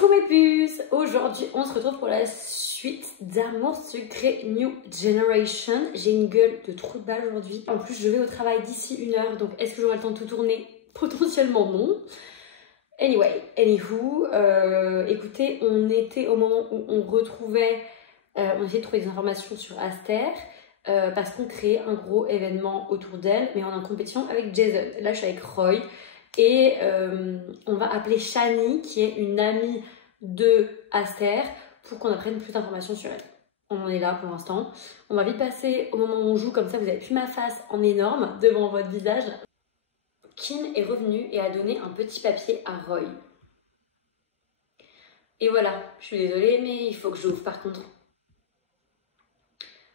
Coucou mes puces. Aujourd'hui on se retrouve pour la suite d'Amour Secret New Generation. J'ai une gueule de trou de balle aujourd'hui. En plus je vais au travail d'ici 1 heure, donc est-ce que j'aurai le temps de tout tourner? Potentiellement non. Anyway, écoutez, on était au moment où on retrouvait, on essayait de trouver des informations sur Aster. Parce qu'on crée un gros événement autour d'elle, mais on est en compétition avec Jason. Là je suis avec Roy. Et on va appeler Shani, qui est une amie de Aster, pour qu'on apprenne plus d'informations sur elle. On en est là pour l'instant. On va vite passer au moment où on joue, comme ça vous avez plus ma face en énorme devant votre visage. Kin est revenu et a donné un petit papier à Roy. Et voilà, je suis désolée, mais il faut que j'ouvre par contre.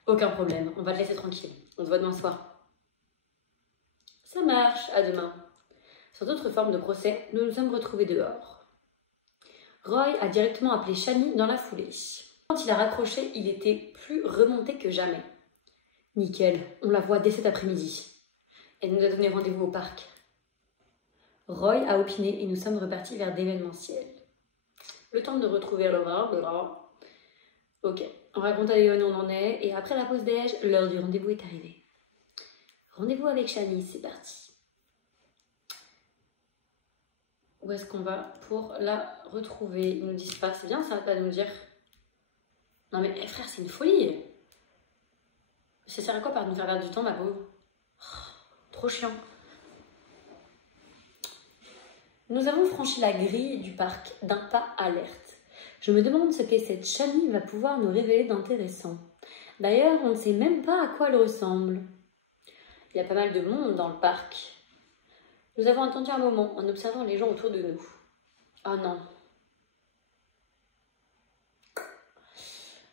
Aucun problème, on va te laisser tranquille. On se voit demain soir. Ça marche, à demain. Sur d'autres formes de procès, nous nous sommes retrouvés dehors. Roy a directement appelé Shani dans la foulée. Quand il a raccroché, il était plus remonté que jamais. Nickel, on la voit dès cet après-midi. Elle nous a donné rendez-vous au parc. Roy a opiné et nous sommes repartis vers d'événementiel. Le temps de retrouver Laura. Ok, on raconte à Léon où on en est et après la pause déj, l'heure du rendez-vous est arrivée. Rendez-vous avec Shani, c'est parti. Où est-ce qu'on va pour la retrouver? Ils nous disent pas, c'est bien ça, pas de nous dire. Non mais frère, c'est une folie. Ça sert à quoi par nous faire perdre du temps, ma pauvre? Trop chiant. Nous avons franchi la grille du parc d'un pas alerte. Je me demande ce que cette Shani va pouvoir nous révéler d'intéressant. D'ailleurs, on ne sait même pas à quoi elle ressemble. Il y a pas mal de monde dans le parc. Nous avons attendu un moment en observant les gens autour de nous. Oh non.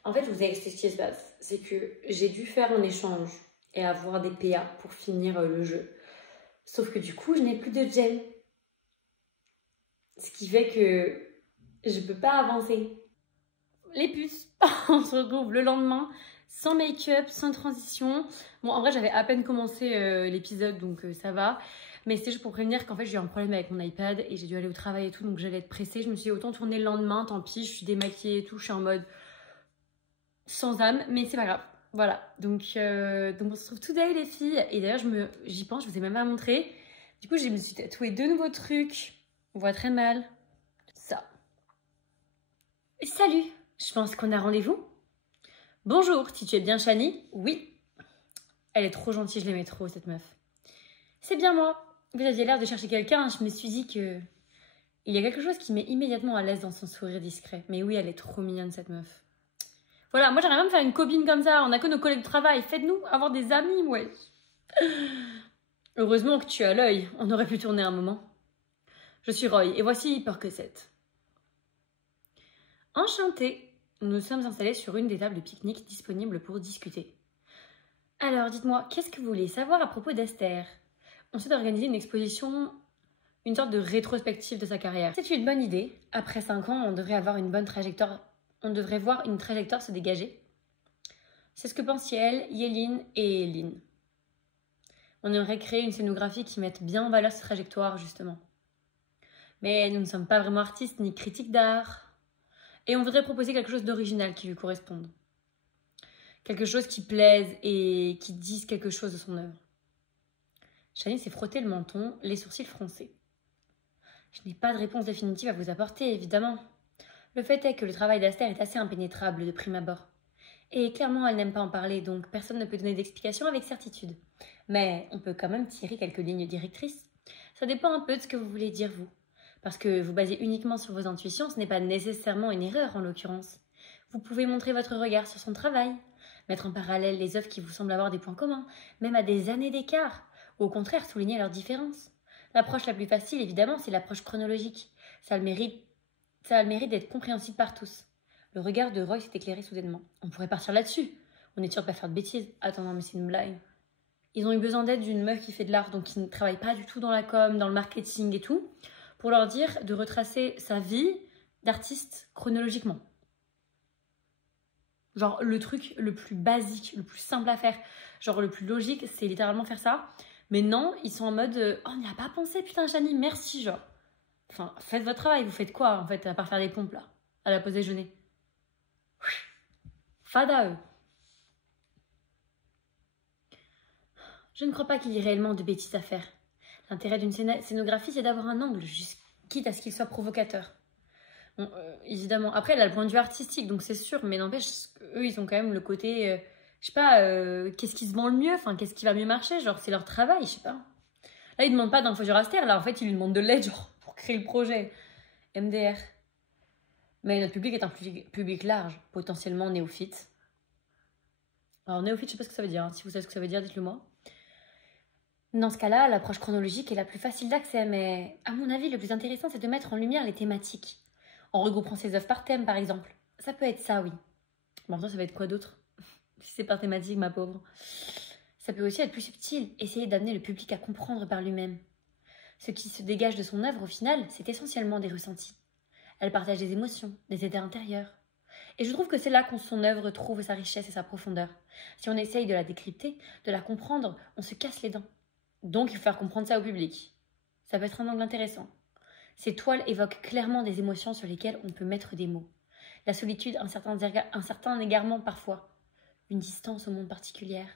En fait, je vous ai expliqué ce qui se passe. C'est que j'ai dû faire un échange et avoir des PA pour finir le jeu. Sauf que du coup, je n'ai plus de gel. Ce qui fait que je peux pas avancer. Les puces, on se retrouve le lendemain, sans make-up, sans transition. Bon, en vrai, j'avais à peine commencé l'épisode, donc ça va. Mais c'était juste pour prévenir qu'en fait, j'ai eu un problème avec mon iPad et j'ai dû aller au travail et tout, donc j'allais être pressée. Je me suis dit, autant tourner le lendemain, tant pis, je suis démaquillée et tout, je suis en mode sans âme, mais c'est pas grave. Voilà, donc on se retrouve today les filles. Et d'ailleurs, j'y pense, je vous ai même pas montré. Du coup, je me suis tatoué 2 nouveaux trucs. On voit très mal. Ça. Et salut, je pense qu'on a rendez-vous. Bonjour, si tu es bien Shani? Oui. Elle est trop gentille, je l'aimais trop cette meuf. C'est bien moi. Vous aviez l'air de chercher quelqu'un, je me suis dit que... Il y a quelque chose qui met immédiatement à l'aise dans son sourire discret. Mais oui, elle est trop mignonne cette meuf. Voilà, moi j'aimerais même faire une copine comme ça, on a que nos collègues de travail. Faites-nous avoir des amis, ouais. Heureusement que tu as l'œil, on aurait pu tourner un moment. Je suis Roy et voici Percocet. Enchantée, nous nous sommes installés sur une des tables de pique-nique disponibles pour discuter. Alors, dites-moi, qu'est-ce que vous voulez savoir à propos d'Aster? On s'est organisé une exposition, une sorte de rétrospective de sa carrière. C'est une bonne idée. Après 5 ans, on devrait avoir une bonne trajectoire. On devrait voir une trajectoire se dégager. C'est ce que pensent Yael, Yéline et Lynn. On aimerait créer une scénographie qui mette bien en valeur cette trajectoire, justement. Mais nous ne sommes pas vraiment artistes ni critiques d'art. Et on voudrait proposer quelque chose d'original qui lui corresponde. Quelque chose qui plaise et qui dise quelque chose de son œuvre. Shani s'est frotté le menton, les sourcils froncés. Je n'ai pas de réponse définitive à vous apporter, évidemment. Le fait est que le travail d'Aster est assez impénétrable de prime abord. Et clairement, elle n'aime pas en parler, donc personne ne peut donner d'explication avec certitude. Mais on peut quand même tirer quelques lignes directrices. Ça dépend un peu de ce que vous voulez dire, vous. Parce que vous basez uniquement sur vos intuitions, ce n'est pas nécessairement une erreur en l'occurrence. Vous pouvez montrer votre regard sur son travail, mettre en parallèle les œuvres qui vous semblent avoir des points communs, même à des années d'écart, ou au contraire souligner leurs différences. L'approche la plus facile, évidemment, c'est l'approche chronologique. Ça a le mérite d'être compréhensible par tous. Le regard de Roy s'est éclairé soudainement. On pourrait partir là-dessus. On est sûr de pas faire de bêtises. Attends, non, mais c'est une blague. Ils ont eu besoin d'aide d'une meuf qui fait de l'art, donc qui ne travaille pas du tout dans la com, dans le marketing et tout, pour leur dire de retracer sa vie d'artiste chronologiquement. Genre le truc le plus basique, le plus simple à faire, genre le plus logique, c'est littéralement faire ça. Mais non, ils sont en mode « Oh, on n'y a pas pensé, putain, Shani, merci, genre. » Enfin, faites votre travail, vous faites quoi en fait, à part faire des pompes là, à la pause déjeuner? Fada eux. Je ne crois pas qu'il y ait réellement de bêtises à faire. L'intérêt d'une scénographie, c'est d'avoir un angle, quitte à ce qu'il soit provocateur. Bon, évidemment. Après, elle a le point de vue artistique, donc c'est sûr, mais n'empêche, eux, ils ont quand même le côté, je sais pas, qu'est-ce qui se vend le mieux, enfin, qu'est-ce qui va mieux marcher, genre, c'est leur travail, je sais pas. Là, ils demandent pas d'info sur Aster, là, en fait, ils lui demandent de l'aide, genre, pour créer le projet. MDR. Mais notre public est un public large, potentiellement néophyte. Alors, néophyte, je sais pas ce que ça veut dire, hein. Si vous savez ce que ça veut dire, dites-le moi. Dans ce cas-là, l'approche chronologique est la plus facile d'accès, mais à mon avis, le plus intéressant, c'est de mettre en lumière les thématiques. En regroupant ses œuvres par thème, par exemple. Ça peut être ça, oui. Maintenant, ça va être quoi d'autre? Si c'est par thématique, ma pauvre. Ça peut aussi être plus subtil, essayer d'amener le public à comprendre par lui-même. Ce qui se dégage de son œuvre, au final, c'est essentiellement des ressentis. Elle partage des émotions, des états intérieurs. Et je trouve que c'est là qu'on son œuvre trouve sa richesse et sa profondeur. Si on essaye de la décrypter, de la comprendre, on se casse les dents. Donc, il faut faire comprendre ça au public. Ça peut être un angle intéressant. Ces toiles évoquent clairement des émotions sur lesquelles on peut mettre des mots. La solitude, un certain égarement parfois, une distance au monde particulière,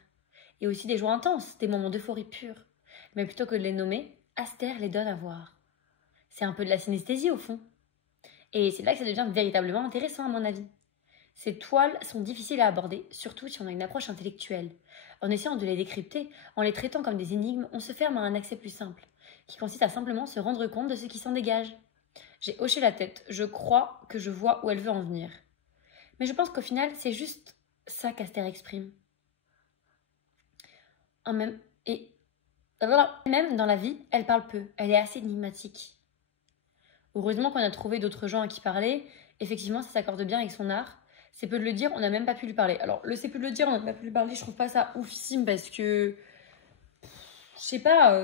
et aussi des joies intenses, des moments d'euphorie pure. Mais plutôt que de les nommer, Aster les donne à voir. C'est un peu de la synesthésie au fond. Et c'est là que ça devient véritablement intéressant à mon avis. Ces toiles sont difficiles à aborder, surtout si on a une approche intellectuelle. En essayant de les décrypter, en les traitant comme des énigmes, on se ferme à un accès plus simple, qui consiste à simplement se rendre compte de ce qui s'en dégage. J'ai hoché la tête, je crois que je vois où elle veut en venir. Mais je pense qu'au final, c'est juste ça qu'Aster exprime. Et voilà, même dans la vie, elle parle peu, elle est assez énigmatique. Heureusement qu'on a trouvé d'autres gens à qui parler, effectivement ça s'accorde bien avec son art. C'est peu de le dire, on n'a même pas pu lui parler. Alors, le c'est peu de le dire, on n'a pas pu lui parler, je trouve pas ça oufissime parce que... Je sais pas...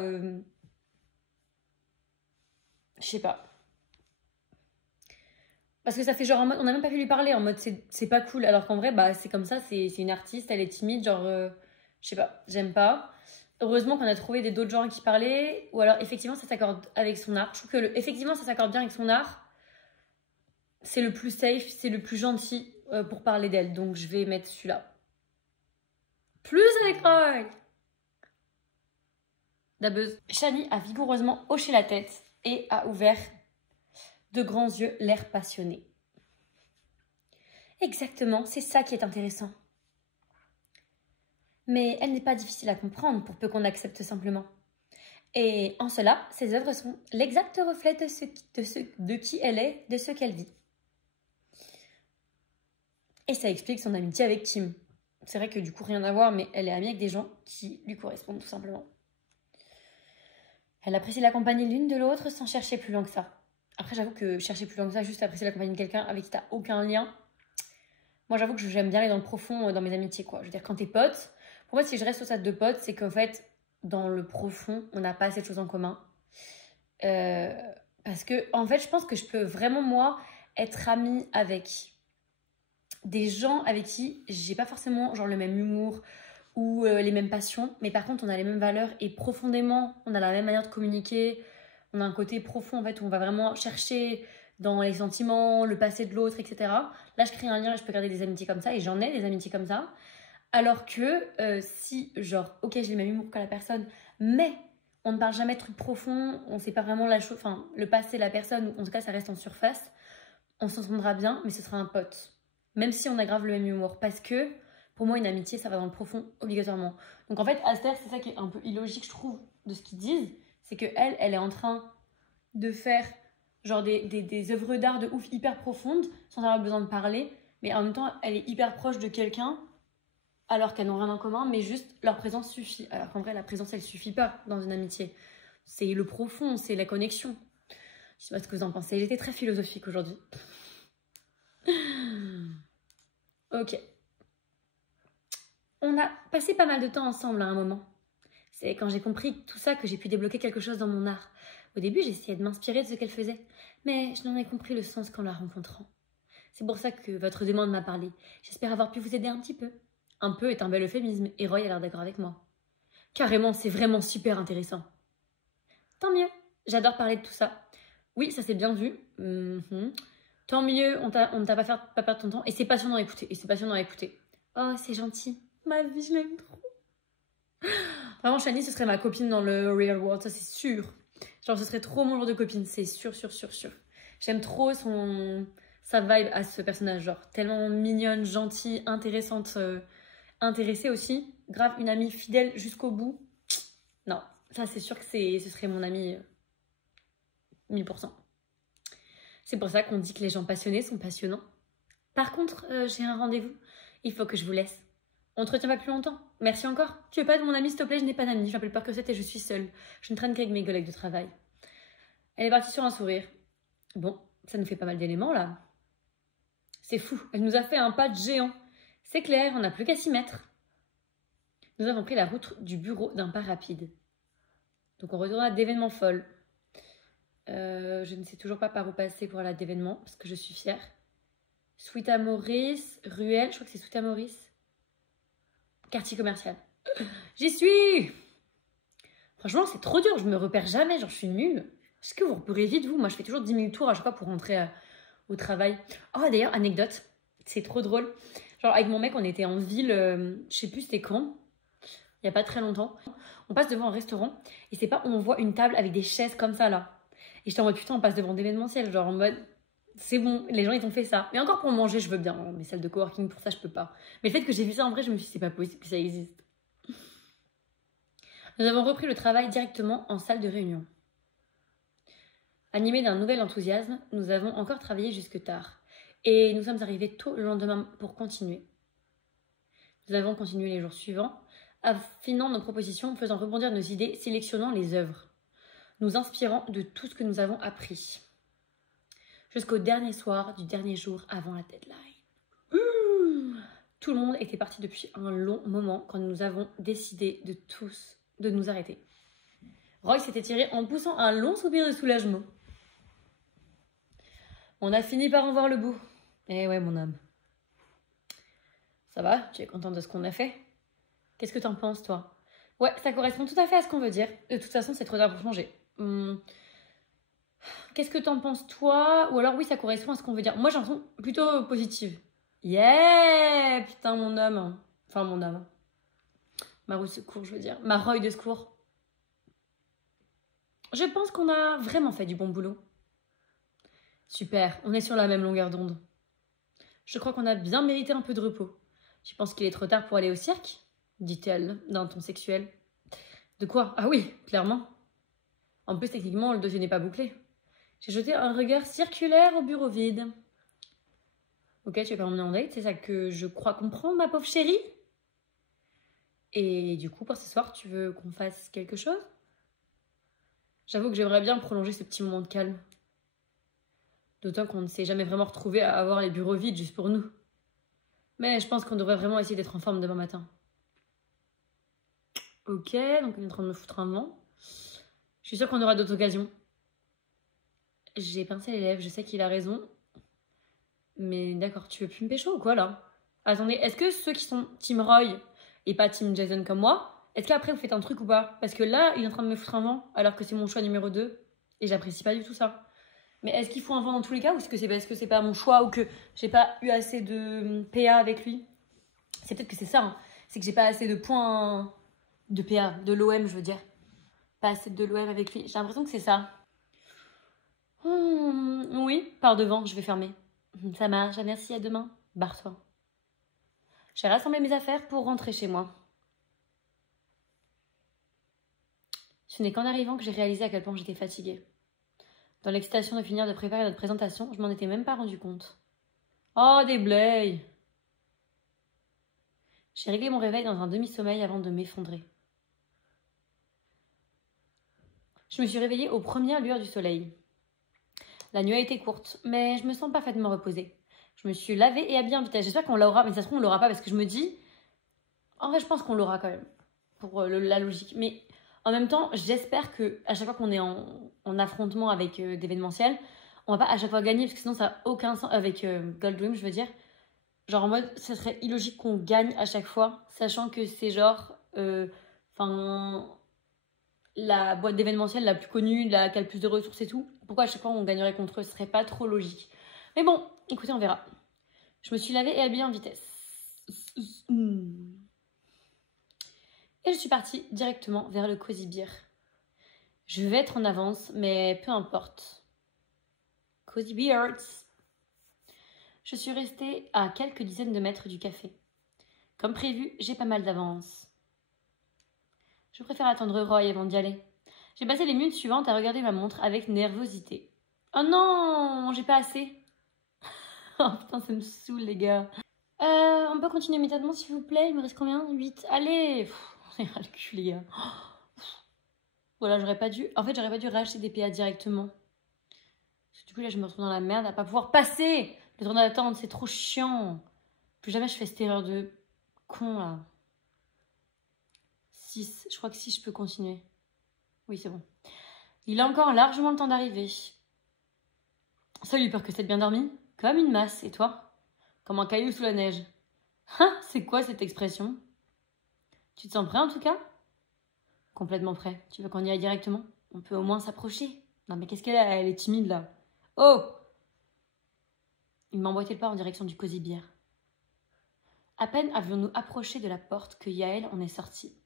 Je sais pas. Parce que ça fait genre en mode, on n'a même pas pu lui parler, en mode c'est pas cool. Alors qu'en vrai, bah c'est comme ça, c'est une artiste, elle est timide, genre... je sais pas, j'aime pas. Heureusement qu'on a trouvé d'autres gens à qui parler, ou alors effectivement ça s'accorde avec son art. Je trouve que effectivement ça s'accorde bien avec son art. C'est le plus safe, c'est le plus gentil pour parler d'elle. Donc je vais mettre celui-là. Plus avec Roy. Dabeuse. Shani a vigoureusement hoché la tête et a ouvert de grands yeux, l'air passionné. Exactement, c'est ça qui est intéressant. Mais elle n'est pas difficile à comprendre pour peu qu'on accepte simplement. Et en cela, ses œuvres sont l'exact reflet de qui elle est, de ce qu'elle vit. Et ça explique son amitié avec Kim. C'est vrai que du coup, rien à voir, mais elle est amie avec des gens qui lui correspondent tout simplement. Elle apprécie la compagnie l'une de l'autre sans chercher plus loin que ça. Après, j'avoue que chercher plus loin que ça, juste apprécier la compagnie de quelqu'un avec qui t'as aucun lien. Moi, j'avoue que j'aime bien aller dans le profond dans mes amitiés, quoi. Je veux dire, quand t'es pote, pour moi, si je reste au stade de pote, c'est qu'en fait, dans le profond, on n'a pas assez de choses en commun. Parce que, en fait, je pense que je peux vraiment, moi, être amie avec des gens avec qui j'ai pas forcément genre le même humour ou les mêmes passions, mais par contre on a les mêmes valeurs et profondément on a la même manière de communiquer, on a un côté profond en fait où on va vraiment chercher dans les sentiments, le passé de l'autre, etc. Là je crée un lien et je peux garder des amitiés comme ça et j'en ai des amitiés comme ça, alors que si genre ok j'ai le même humour que la personne mais on ne parle jamais de trucs profonds, on sait pas vraiment la chose, enfin le passé de la personne, ou en tout cas ça reste en surface, on s'entendra bien mais ce sera un pote. Même si on a grave le même humour. Parce que, pour moi, une amitié, ça va dans le profond, obligatoirement. Donc en fait, Aster, c'est ça qui est un peu illogique, je trouve, de ce qu'ils disent. C'est qu'elle, elle est en train de faire genre des œuvres d'art de ouf hyper profondes, sans avoir besoin de parler. Mais en même temps, elle est hyper proche de quelqu'un, alors qu'elles n'ont rien en commun, mais juste leur présence suffit. Alors qu'en vrai, la présence, elle suffit pas dans une amitié. C'est le profond, c'est la connexion. Je sais pas ce que vous en pensez. J'étais très philosophique aujourd'hui. Ok. On a passé pas mal de temps ensemble à un moment. C'est quand j'ai compris tout ça que j'ai pu débloquer quelque chose dans mon art. Au début, j'essayais de m'inspirer de ce qu'elle faisait, mais je n'en ai compris le sens qu'en la rencontrant. C'est pour ça que votre demande m'a parlé. J'espère avoir pu vous aider un petit peu. Un peu est un bel euphémisme, et Roy a l'air d'accord avec moi. Carrément, c'est vraiment super intéressant. Tant mieux, j'adore parler de tout ça. Oui, ça s'est bien vu. Tant mieux, on ne t'a pas perdre ton temps. Et c'est passionnant à écouter. Oh, c'est gentil. Ma vie, je l'aime trop. Vraiment, Shani, ce serait ma copine dans le real world, ça c'est sûr. Genre, ce serait trop mon genre de copine, c'est sûr, sûr, sûr, sûr. J'aime trop sa vibe à ce personnage, genre tellement mignonne, gentille, intéressante, intéressée aussi. Grave, une amie fidèle jusqu'au bout. Non, ça c'est sûr que ce serait mon amie 1000%. C'est pour ça qu'on dit que les gens passionnés sont passionnants. Par contre, j'ai un rendez-vous. Il faut que je vous laisse. On ne te retient pas plus longtemps. Merci encore. Tu veux pas être mon amie, s'il te plaît? Je n'ai pas d'amis. Je m'appelle Percocet et je suis seule. Je ne traîne qu'avec mes collègues de travail. Elle est partie sur un sourire. Bon, ça nous fait pas mal d'éléments là. C'est fou. Elle nous a fait un pas de géant. C'est clair, on n'a plus qu'à s'y mettre. Nous avons pris la route du bureau d'un pas rapide. Donc on retourne à d'événements folles. Je ne sais toujours pas par où passer pour aller à d'événements parce que je suis fière. Suite à Maurice, Ruelle, je crois que c'est Suite à Maurice. Quartier commercial. J'y suis! Franchement, c'est trop dur, je me repère jamais, genre je suis nulle. Est-ce que vous repérez vite, vous? Moi, je fais toujours 10 minutes tour à chaque fois pour rentrer au travail. Oh, d'ailleurs, anecdote, c'est trop drôle. Genre, avec mon mec, on était en ville, je sais plus c'était quand, il y a pas très longtemps. On passe devant un restaurant et c'est pas, on voit une table avec des chaises comme ça, là. Et j'étais en mode, putain, on passe devant d'événementiel, genre en mode, c'est bon, les gens, ils ont fait ça. Mais encore pour manger, je veux bien, hein, mais celle de coworking, pour ça, je peux pas. Mais le fait que j'ai vu ça en vrai, je me suis dit, c'est pas possible que ça existe. Nous avons repris le travail directement en salle de réunion. Animés d'un nouvel enthousiasme, nous avons encore travaillé jusque tard. Et nous sommes arrivés tôt le lendemain pour continuer. Nous avons continué les jours suivants, affinant nos propositions, faisant rebondir nos idées, sélectionnant les œuvres, nous inspirant de tout ce que nous avons appris. Jusqu'au dernier soir du dernier jour avant la deadline. Tout le monde était parti depuis un long moment quand nous avons décidé de nous arrêter. Roy s'était tiré en poussant un long soupir de soulagement. On a fini par en voir le bout. Eh ouais, mon âme. Ça va? Tu es contente de ce qu'on a fait? Qu'est-ce que t'en penses, toi? Ouais, ça correspond tout à fait à ce qu'on veut dire. De toute façon, c'est trop tard pour changer. Qu'est-ce que t'en penses, toi? Ou alors, oui, ça correspond à ce qu'on veut dire. Moi, j'ai l'impression plutôt positive. Yeah! Putain, mon homme. Enfin, mon homme. Ma roue de secours, je veux dire. Ma Roy de secours. Je pense qu'on a vraiment fait du bon boulot. Super, on est sur la même longueur d'onde. Je crois qu'on a bien mérité un peu de repos. Tu penses qu'il est trop tard pour aller au cirque? Dit-elle d'un ton sexuel. De quoi? Ah oui, clairement. En plus, techniquement, le dossier n'est pas bouclé. J'ai jeté un regard circulaire au bureau vide. Ok, tu veux pas m'emmener en date, c'est ça que je crois comprendre, ma pauvre chérie? Et du coup, pour ce soir, tu veux qu'on fasse quelque chose? J'avoue que j'aimerais bien prolonger ce petit moment de calme. D'autant qu'on ne s'est jamais vraiment retrouvé à avoir les bureaux vides juste pour nous. Mais je pense qu'on devrait vraiment essayer d'être en forme demain matin. Ok, donc on est en train de me foutre un vent. Je suis sûre qu'on aura d'autres occasions. J'ai pincé les lèvres, je sais qu'il a raison. Mais d'accord, tu veux plus me pécho ou quoi là? Attendez, est-ce que ceux qui sont Team Roy et pas Team Jason comme moi, est-ce qu'après vous faites un truc ou pas? Parce que là, il est en train de me foutre un vent alors que c'est mon choix numéro 2 et j'apprécie pas du tout ça. Mais est-ce qu'il faut un vent dans tous les cas ou est-ce que c'est parce que c'est pas mon choix ou que j'ai pas eu assez de PA avec lui? C'est peut-être que c'est ça, hein. C'est que j'ai pas assez de points de PA, de l'OM je veux dire. Pas assez de l'OM avec lui. J'ai l'impression que c'est ça. Oui, par devant, je vais fermer. Ça marche, merci, à demain. Barre-toi. J'ai rassemblé mes affaires pour rentrer chez moi. Ce n'est qu'en arrivant que j'ai réalisé à quel point j'étais fatiguée. Dans l'excitation de finir de préparer notre présentation, je m'en étais même pas rendu compte. Oh, des blagues! J'ai réglé mon réveil dans un demi-sommeil avant de m'effondrer. Je me suis réveillée aux premières lueurs du soleil. La nuit a été courte, mais je me sens parfaitement reposée. Je me suis lavée et habillée en vitesse. J'espère qu'on l'aura, mais ça se trouve on l'aura pas parce que je me dis... En vrai, je pense qu'on l'aura quand même, pour la logique. Mais en même temps, j'espère qu'à chaque fois qu'on est en affrontement avec d'événementiel, on va pas à chaque fois gagner, parce que sinon ça n'a aucun sens, avec Gold Dream, je veux dire. Genre en mode, ça serait illogique qu'on gagne à chaque fois, sachant que c'est genre... la boîte d'événementiel la plus connue, qui a le plus de ressources et tout. Pourquoi à chaque fois on gagnerait contre eux? Ce serait pas trop logique. Mais bon, écoutez, on verra. Je me suis lavée et habillée en vitesse. Et je suis partie directement vers le Cozy Beer. Je vais être en avance, mais peu importe. Cozy Beers. Je suis restée à quelques dizaines de mètres du café. Comme prévu, j'ai pas mal d'avance. Je préfère attendre Roy avant d'y aller. J'ai passé les minutes suivantes à regarder ma montre avec nervosité. Oh non, j'ai pas assez. Oh putain, ça me saoule les gars. On peut continuer immédiatement s'il vous plaît? Il me reste combien? 8. Allez. On est ras le cul les gars. Voilà, j'aurais pas dû racheter des PA directement. Parce que du coup là je me retrouve dans la merde à pas pouvoir passer. Le temps d'attente c'est trop chiant. Plus jamais je fais cette erreur de con là. 6, je crois que si je peux continuer. Oui c'est bon. Il a encore largement le temps d'arriver. Salut, peur que t'aies bien dormi? Comme une masse, et toi? Comme un caillou sous la neige. Hein, c'est quoi cette expression? Tu te sens prêt en tout cas? Complètement prêt. Tu veux qu'on y aille directement? On peut au moins s'approcher. Non mais qu'est-ce qu'elle a? Elle est timide là. Oh! Il m'emboîtait le pas en direction du Cozy Beer. À peine avions-nous approché de la porte que Yael en est sortie.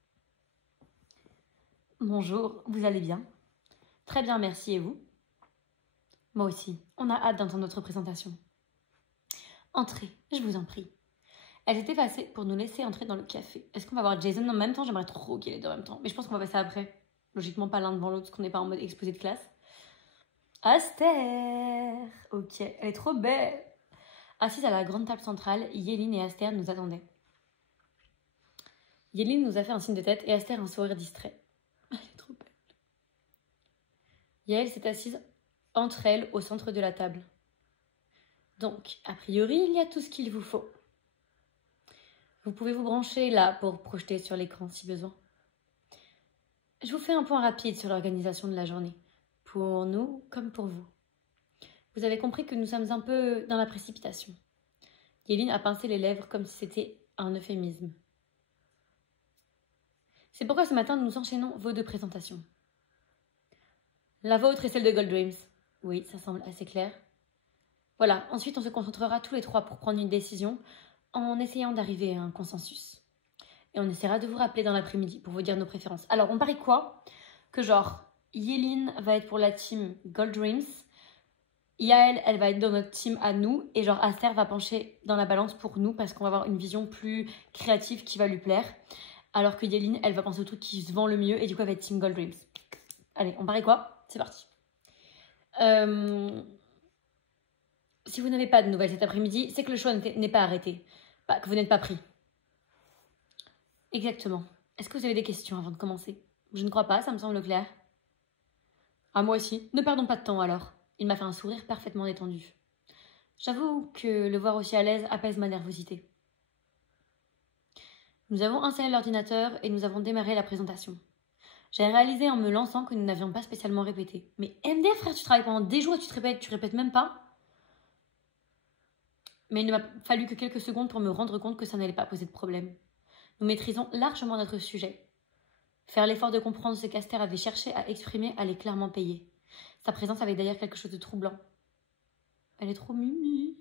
Bonjour, vous allez bien? Très bien, merci, et vous? Moi aussi, on a hâte d'entendre notre présentation. Entrez, je vous en prie. Elle s'est effacée pour nous laisser entrer dans le café. Est-ce qu'on va voir Jason en même temps? J'aimerais trop qu'il ait deux en même temps. Mais je pense qu'on va passer après. Logiquement, pas l'un devant l'autre, parce qu'on n'est pas en mode exposé de classe. Aster! Ok, elle est trop belle! Assise à la grande table centrale, Yéline et Aster nous attendaient. Yéline nous a fait un signe de tête et Aster un sourire distrait. Elle est trop belle. Yael s'est assise entre elles au centre de la table. Donc, a priori, il y a tout ce qu'il vous faut. Vous pouvez vous brancher là pour projeter sur l'écran si besoin. Je vous fais un point rapide sur l'organisation de la journée, pour nous comme pour vous. Vous avez compris que nous sommes un peu dans la précipitation. Yéline a pincé les lèvres comme si c'était un euphémisme. C'est pourquoi ce matin nous enchaînons vos deux présentations. La vôtre et celle de Gold Dreams. Oui, ça semble assez clair. Voilà, ensuite on se concentrera tous les trois pour prendre une décision en essayant d'arriver à un consensus. Et on essaiera de vous rappeler dans l'après-midi pour vous dire nos préférences. Alors, on parie quoi? Que genre, Yéline va être pour la team Gold Dreams, Yael, elle va être dans notre team à nous, et genre Aster va pencher dans la balance pour nous parce qu'on va avoir une vision plus créative qui va lui plaire. Alors que Yéline, elle va penser au truc qui se vend le mieux, et du coup elle va être team Gold Dreams. Allez, on parie quoi? C'est parti. Si vous n'avez pas de nouvelles cet après-midi, c'est que le choix n'est pas arrêté. Bah, que vous n'êtes pas pris. Exactement. Est-ce que vous avez des questions avant de commencer? Je ne crois pas, ça me semble clair. Ah, moi aussi. Ne perdons pas de temps alors. Il m'a fait un sourire parfaitement détendu. J'avoue que le voir aussi à l'aise apaise ma nervosité. Nous avons installé l'ordinateur et nous avons démarré la présentation. J'ai réalisé en me lançant que nous n'avions pas spécialement répété. Mais MD, frère, tu travailles pendant des jours et tu répètes même pas? Mais il ne m'a fallu que quelques secondes pour me rendre compte que ça n'allait pas poser de problème. Nous maîtrisons largement notre sujet. Faire l'effort de comprendre ce qu'Aster avait cherché à exprimer allait clairement payer. Sa présence avait d'ailleurs quelque chose de troublant. Elle est trop mimi.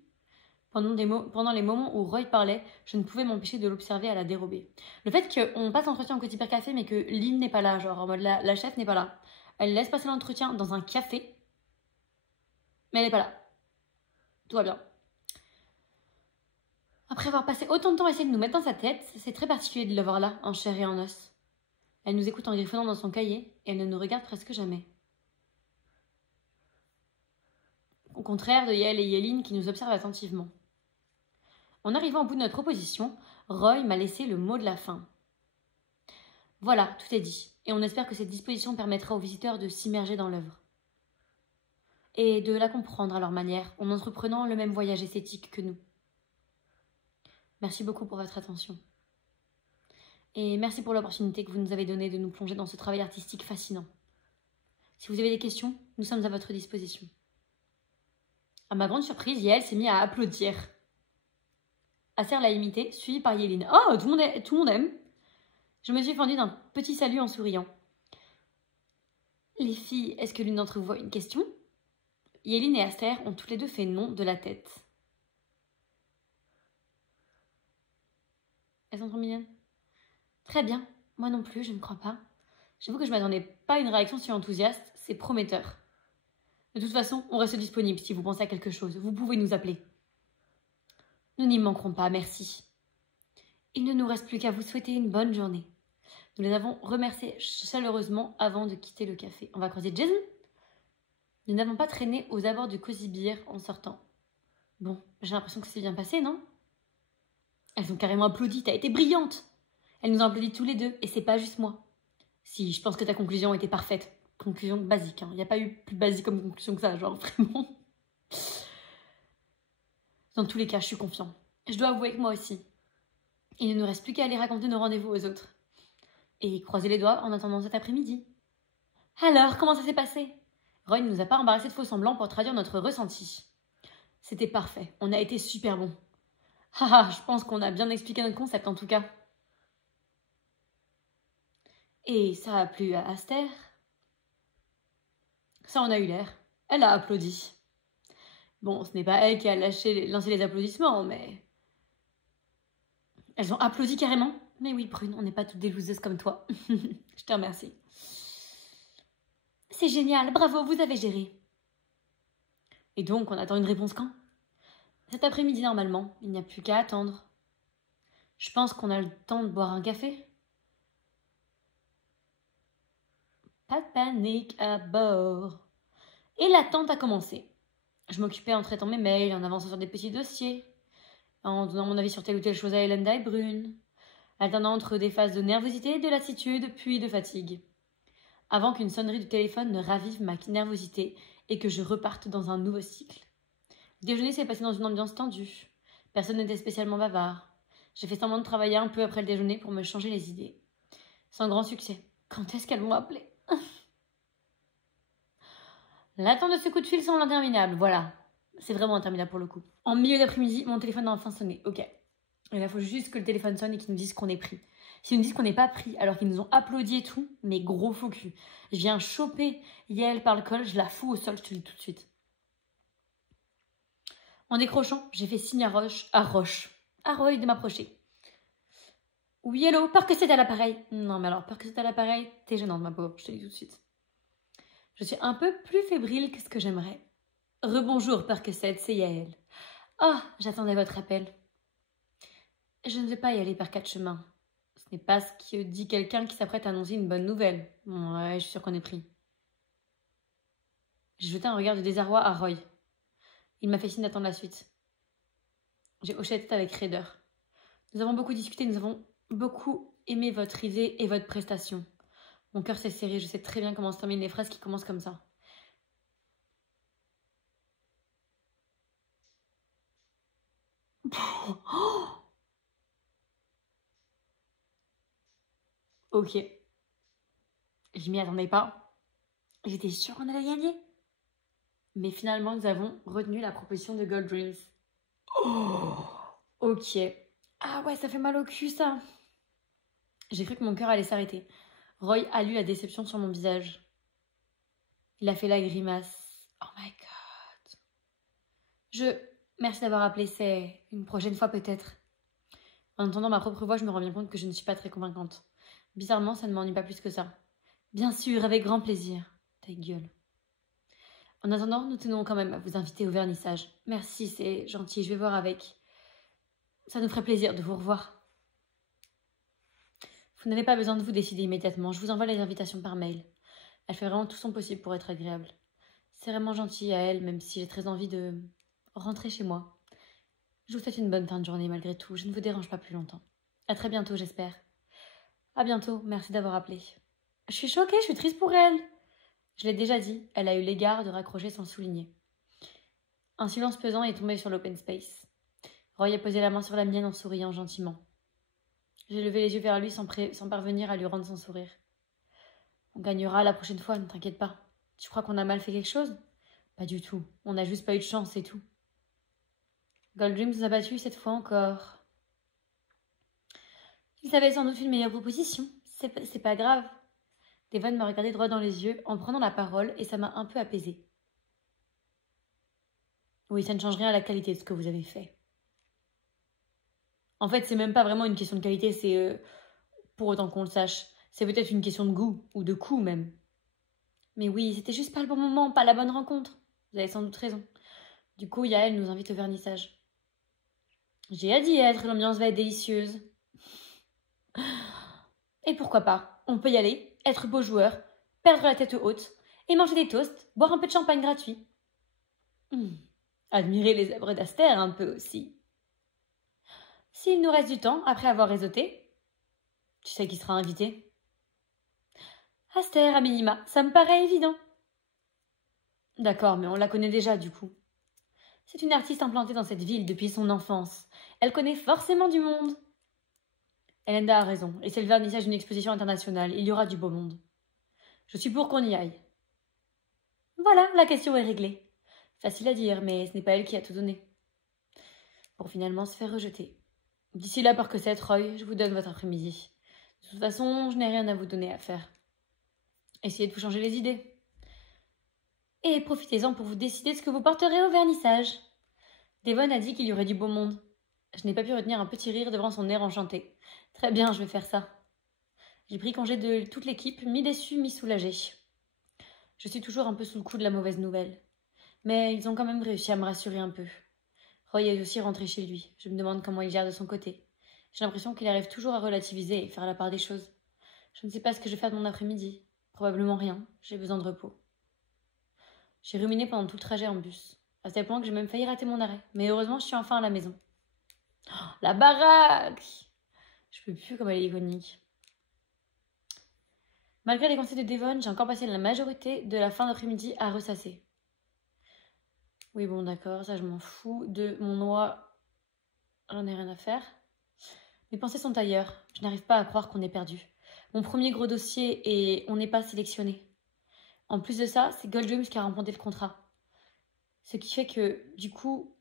Pendant les moments où Roy parlait, je ne pouvais m'empêcher de l'observer à la dérobée. Le fait qu'on passe l'entretien au Cozy Beer Café, mais que Lynn n'est pas là, genre en mode la chef n'est pas là. Elle laisse passer l'entretien dans un café, mais elle n'est pas là. Tout va bien. Après avoir passé autant de temps à essayer de nous mettre dans sa tête, c'est très particulier de la voir là, en chair et en os. Elle nous écoute en griffonnant dans son cahier et elle ne nous regarde presque jamais. Au contraire de Yael et Yéline qui nous observent attentivement. En arrivant au bout de notre proposition, Roy m'a laissé le mot de la fin. Voilà, tout est dit, et on espère que cette disposition permettra aux visiteurs de s'immerger dans l'œuvre. Et de la comprendre à leur manière, en entreprenant le même voyage esthétique que nous. Merci beaucoup pour votre attention. Et merci pour l'opportunité que vous nous avez donnée de nous plonger dans ce travail artistique fascinant. Si vous avez des questions, nous sommes à votre disposition. À ma grande surprise, Yael s'est mis à applaudir. Aster l'a imité, suivi par Yéline. Oh, tout le monde aime. Je me suis fendue d'un petit salut en souriant. Les filles, est-ce que l'une d'entre vous a une question? Yéline et Aster ont toutes les deux fait non de la tête. Elles sont trop mignonnes. Très bien, moi non plus, je ne crois pas. J'avoue que je m'attendais pas à une réaction si enthousiaste, c'est prometteur. De toute façon, on reste disponible si vous pensez à quelque chose. Vous pouvez nous appeler. Nous n'y manquerons pas, merci. Il ne nous reste plus qu'à vous souhaiter une bonne journée. Nous les avons remerciés chaleureusement avant de quitter le café. On va croiser Jason? Nous n'avons pas traîné aux abords du Cozy Beer en sortant. Bon, j'ai l'impression que c'est bien passé, non? Elles ont carrément applaudi, t'as été brillante! Elles nous ont applaudi tous les deux, et c'est pas juste moi. Si, je pense que ta conclusion était parfaite. Conclusion basique, hein. Il n'y a pas eu plus basique comme conclusion que ça, genre vraiment. Dans tous les cas, je suis confiant. Je dois avouer que moi aussi. Il ne nous reste plus qu'à aller raconter nos rendez-vous aux autres. Et croiser les doigts en attendant cet après-midi. Alors, comment ça s'est passé? Roy ne nous a pas embarrassé de faux semblants pour traduire notre ressenti. C'était parfait, on a été super bons. Haha, je pense qu'on a bien expliqué notre concept en tout cas. Et ça a plu à Aster? Ça en a eu l'air. Elle a applaudi. Bon, ce n'est pas elle qui a lancé les applaudissements, mais... Elles ont applaudi carrément? Mais oui, Prune, on n'est pas toutes des loseuses comme toi. Je te remercie. C'est génial, bravo, vous avez géré. Et donc, on attend une réponse quand? Cet après-midi, normalement. Il n'y a plus qu'à attendre. Je pense qu'on a le temps de boire un café. Pas de panique à bord. Et l'attente a commencé. Je m'occupais en traitant mes mails, en avançant sur des petits dossiers, en donnant mon avis sur telle ou telle chose à Elenda et Brune, alternant entre des phases de nervosité, de lassitude, puis de fatigue. Avant qu'une sonnerie du téléphone ne ravive ma nervosité et que je reparte dans un nouveau cycle. Le déjeuner s'est passé dans une ambiance tendue. Personne n'était spécialement bavard. J'ai fait semblant de travailler un peu après le déjeuner pour me changer les idées. Sans grand succès. Quand est-ce qu'elles vont m'appeler? L'attente de ce coup de fil semble interminable, voilà. C'est vraiment interminable pour le coup. En milieu d'après-midi, mon téléphone a enfin sonné, ok. Et là, il faut juste que le téléphone sonne et qu'ils nous disent qu'on est pris. S'ils nous disent qu'on n'est pas pris, alors qu'ils nous ont applaudi et tout, mais gros faux cul. Je viens choper Yael par le col, je la fous au sol, je te le dis tout de suite. En décrochant, j'ai fait signe à Roy de m'approcher. Oui, hello, peur que c'est à l'appareil. Non, mais alors, peur que c'est à l'appareil, t'es gênante, ma pauvre, je te le dis tout de suite. Je suis un peu plus fébrile que ce que j'aimerais. Rebonjour, peur que c'est Yael. Oh, j'attendais votre appel. Je ne vais pas y aller par 4 chemins. Ce n'est pas ce que dit quelqu'un qui s'apprête à annoncer une bonne nouvelle. Ouais, je suis sûre qu'on est pris. J'ai jeté un regard de désarroi à Roy. Il m'a fait signe d'attendre la suite. J'ai hoché la tête avec raideur. Nous avons beaucoup discuté, nous avons beaucoup aimé votre idée et votre prestation. Mon cœur s'est serré, je sais très bien comment se terminent les phrases qui commencent comme ça. Oh, ok. Je m'y attendais pas. J'étais sûre qu'on allait gagner. Mais finalement, nous avons retenu la proposition de Gold Dreams. Oh, ok. Ah ouais, ça fait mal au cul, ça. J'ai cru que mon cœur allait s'arrêter. Roy a lu la déception sur mon visage. Il a fait la grimace. Oh my god. Merci d'avoir appelé, c'est une prochaine fois peut-être. En entendant ma propre voix, je me rends bien compte que je ne suis pas très convaincante. Bizarrement, ça ne m'ennuie pas plus que ça. Bien sûr, avec grand plaisir. Ta gueule. En attendant, nous tenons quand même à vous inviter au vernissage. Merci, c'est gentil, je vais voir avec. Ça nous ferait plaisir de vous revoir. Vous n'avez pas besoin de vous décider immédiatement, je vous envoie les invitations par mail. Elle fait vraiment tout son possible pour être agréable. C'est vraiment gentil à elle, même si j'ai très envie de rentrer chez moi. Je vous souhaite une bonne fin de journée malgré tout, je ne vous dérange pas plus longtemps. À très bientôt, j'espère. À bientôt, merci d'avoir appelé. Je suis choquée, je suis triste pour elle. Je l'ai déjà dit, elle a eu l'égard de raccrocher sans souligner. Un silence pesant est tombé sur l'open space. Roy a posé la main sur la mienne en souriant gentiment. J'ai levé les yeux vers lui sans parvenir à lui rendre son sourire. On gagnera la prochaine fois, ne t'inquiète pas. Tu crois qu'on a mal fait quelque chose? Pas du tout, on n'a juste pas eu de chance, c'est tout. Gold Dreams nous a battus cette fois encore. Ils avaient sans doute une meilleure proposition, c'est pas grave. Devon m'a regardé droit dans les yeux en prenant la parole et ça m'a un peu apaisée. Oui, ça ne change rien à la qualité de ce que vous avez fait. En fait, c'est même pas vraiment une question de qualité, c'est pour autant qu'on le sache. C'est peut-être une question de goût, ou de coût même. Mais oui, c'était juste pas le bon moment, pas la bonne rencontre. Vous avez sans doute raison. Du coup, Yael nous invite au vernissage. J'ai hâte d'y être, l'ambiance va être délicieuse. Et pourquoi pas, on peut y aller, être beau joueur, perdre la tête haute, et manger des toasts, boire un peu de champagne gratuit. Admirer les œuvres d'Aster un peu aussi. S'il nous reste du temps, après avoir réseauté, tu sais qui sera invité? Aster, à minima, ça me paraît évident. D'accord, mais on la connaît déjà du coup. C'est une artiste implantée dans cette ville depuis son enfance. Elle connaît forcément du monde. Elenda a raison, et c'est le vernissage d'une exposition internationale. Il y aura du beau monde. Je suis pour qu'on y aille. Voilà, la question est réglée. Facile à dire, mais ce n'est pas elle qui a tout donné. Pour finalement se faire rejeter. D'ici là, par que c'est Roy, je vous donne votre après-midi. De toute façon, je n'ai rien à vous donner à faire. Essayez de vous changer les idées. Et profitez-en pour vous décider de ce que vous porterez au vernissage. Devon a dit qu'il y aurait du beau monde. Je n'ai pas pu retenir un petit rire devant son air enchanté. Très bien, je vais faire ça. J'ai pris congé de toute l'équipe, mi-déçue, mi-soulagée. Je suis toujours un peu sous le coup de la mauvaise nouvelle. Mais ils ont quand même réussi à me rassurer un peu. Roy est aussi rentré chez lui. Je me demande comment il gère de son côté. J'ai l'impression qu'il arrive toujours à relativiser et faire la part des choses. Je ne sais pas ce que je vais faire de mon après-midi. Probablement rien. J'ai besoin de repos. J'ai ruminé pendant tout le trajet en bus. À tel point que j'ai même failli rater mon arrêt. Mais heureusement, je suis enfin à la maison. Oh, la baraque! Je peux plus comme elle est iconique. Malgré les conseils de Devon, j'ai encore passé la majorité de la fin d'après-midi à ressasser. Oui, bon, d'accord, ça je m'en fous. De mon noix, j'en ai rien à faire. Mes pensées sont ailleurs. Je n'arrive pas à croire qu'on est perdu. Mon premier gros dossier et on n'est pas sélectionné. En plus de ça, c'est Gold Dreams qui a remporté le contrat. Ce qui fait que, du coup,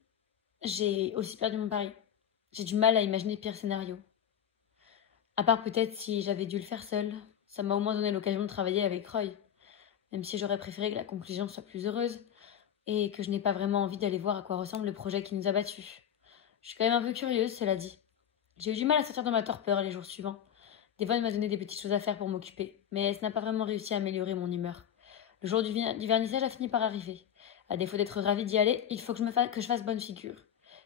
j'ai aussi perdu mon pari. J'ai du mal à imaginer pire scénario. À part peut-être si j'avais dû le faire seule. Ça m'a au moins donné l'occasion de travailler avec Roy. Même si j'aurais préféré que la conclusion soit plus heureuse. Et que je n'ai pas vraiment envie d'aller voir à quoi ressemble le projet qui nous a battus. Je suis quand même un peu curieuse, cela dit. J'ai eu du mal à sortir de ma torpeur les jours suivants. Devon m'a donné des petites choses à faire pour m'occuper, mais ça n'a pas vraiment réussi à améliorer mon humeur. Le jour du vernissage a fini par arriver. À défaut d'être ravie d'y aller, il faut que je fasse bonne figure.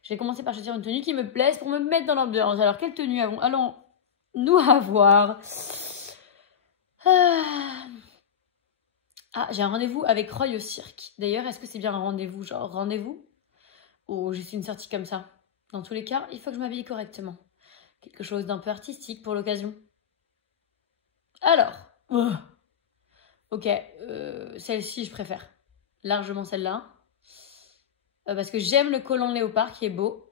Je vais commencer par choisir une tenue qui me plaise pour me mettre dans l'ambiance. Alors, quelle tenue allons-nous avoir? Ah, j'ai un rendez-vous avec Roy au cirque. D'ailleurs, est-ce que c'est bien un rendez-vous, genre rendez-vous? Ou juste une sortie comme ça? Dans tous les cas, il faut que je m'habille correctement. Quelque chose d'un peu artistique pour l'occasion. Alors, ok, celle-ci je préfère. Largement celle-là. Parce que j'aime le collant léopard qui est beau.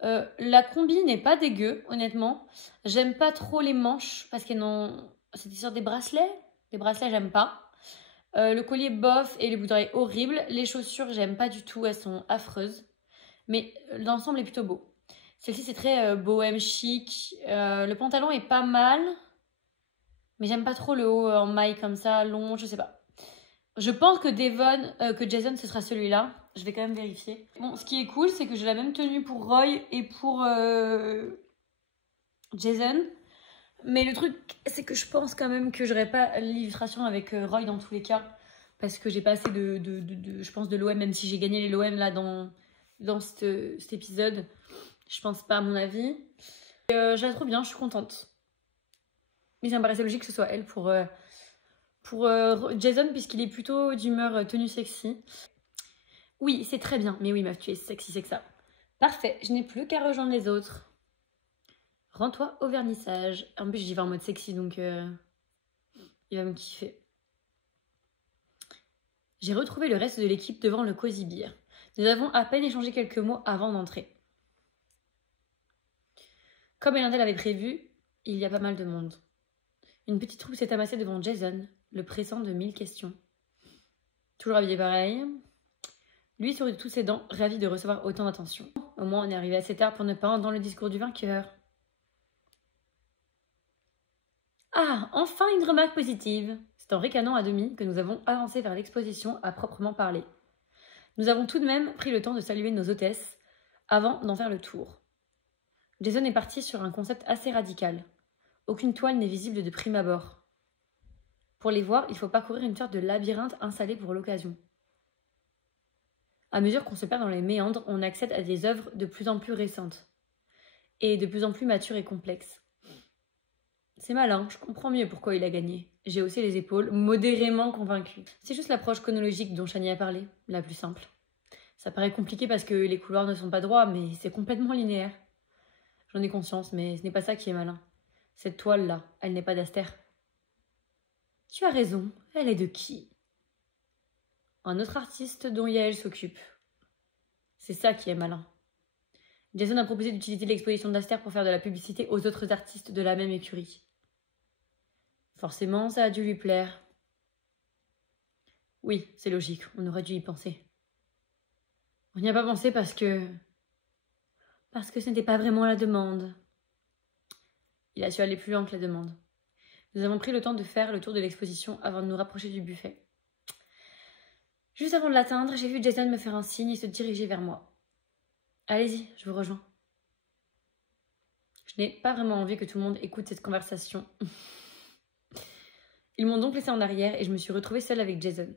La combi n'est pas dégueu, honnêtement. J'aime pas trop les manches parce qu'elles n'ont... C'était sur des bracelets. Les bracelets, j'aime pas. Le collier bof et les boutonniers horribles. Les chaussures, j'aime pas du tout. Elles sont affreuses. Mais l'ensemble est plutôt beau. Celle-ci, c'est très bohème chic. Le pantalon est pas mal. Mais j'aime pas trop le haut en maille comme ça, long, je sais pas. Je pense que que Jason, ce sera celui-là. Je vais quand même vérifier. Bon, ce qui est cool, c'est que j'ai la même tenue pour Roy et pour Jason. Mais le truc, c'est que je pense quand même que j'aurai pas l'illustration avec Roy dans tous les cas. Parce que j'ai pas assez je pense, de l'OM, même si j'ai gagné les l'OM là dans cet épisode. Je pense pas à mon avis. Je la trouve bien, je suis contente. Mais ça me paraissait logique que ce soit elle pour Jason, puisqu'il est plutôt d'humeur tenue sexy. Oui, c'est très bien. Mais oui, meuf, tu es sexy, c'est que ça. Parfait, je n'ai plus qu'à rejoindre les autres. Rends-toi au vernissage. En plus, j'y vais en mode sexy, donc il va me kiffer. J'ai retrouvé le reste de l'équipe devant le Cozy Beer. Nous avons à peine échangé quelques mots avant d'entrer. Comme Elendel l'avait prévu, il y a pas mal de monde. Une petite troupe s'est amassée devant Jason, le pressant de 1000 questions. Toujours habillé pareil. Lui sourit de tous ses dents, ravi de recevoir autant d'attention. Au moins, on est arrivé assez tard pour ne pas entendre le discours du vainqueur. Ah, enfin une remarque positive. C'est en ricanant à demi que nous avons avancé vers l'exposition à proprement parler. Nous avons tout de même pris le temps de saluer nos hôtesses avant d'en faire le tour. Jason est parti sur un concept assez radical. Aucune toile n'est visible de prime abord. Pour les voir, il faut parcourir une sorte de labyrinthe installé pour l'occasion. À mesure qu'on se perd dans les méandres, on accède à des œuvres de plus en plus récentes et de plus en plus matures et complexes. C'est malin, je comprends mieux pourquoi il a gagné. J'ai haussé les épaules, modérément convaincue. C'est juste l'approche chronologique dont Shani a parlé, la plus simple. Ça paraît compliqué parce que les couloirs ne sont pas droits, mais c'est complètement linéaire. J'en ai conscience, mais ce n'est pas ça qui est malin. Cette toile-là, elle n'est pas d'Aster. Tu as raison, elle est de qui? Un autre artiste dont Yael s'occupe. C'est ça qui est malin. Jason a proposé d'utiliser l'exposition d'Aster pour faire de la publicité aux autres artistes de la même écurie. Forcément, ça a dû lui plaire. Oui, c'est logique, on aurait dû y penser. On n'y a pas pensé parce que ce n'était pas vraiment la demande. Il a su aller plus loin que la demande. Nous avons pris le temps de faire le tour de l'exposition avant de nous rapprocher du buffet. Juste avant de l'atteindre, j'ai vu Jason me faire un signe et se diriger vers moi. Allez-y, je vous rejoins. Je n'ai pas vraiment envie que tout le monde écoute cette conversation. Ils m'ont donc laissé en arrière et je me suis retrouvée seule avec Jason.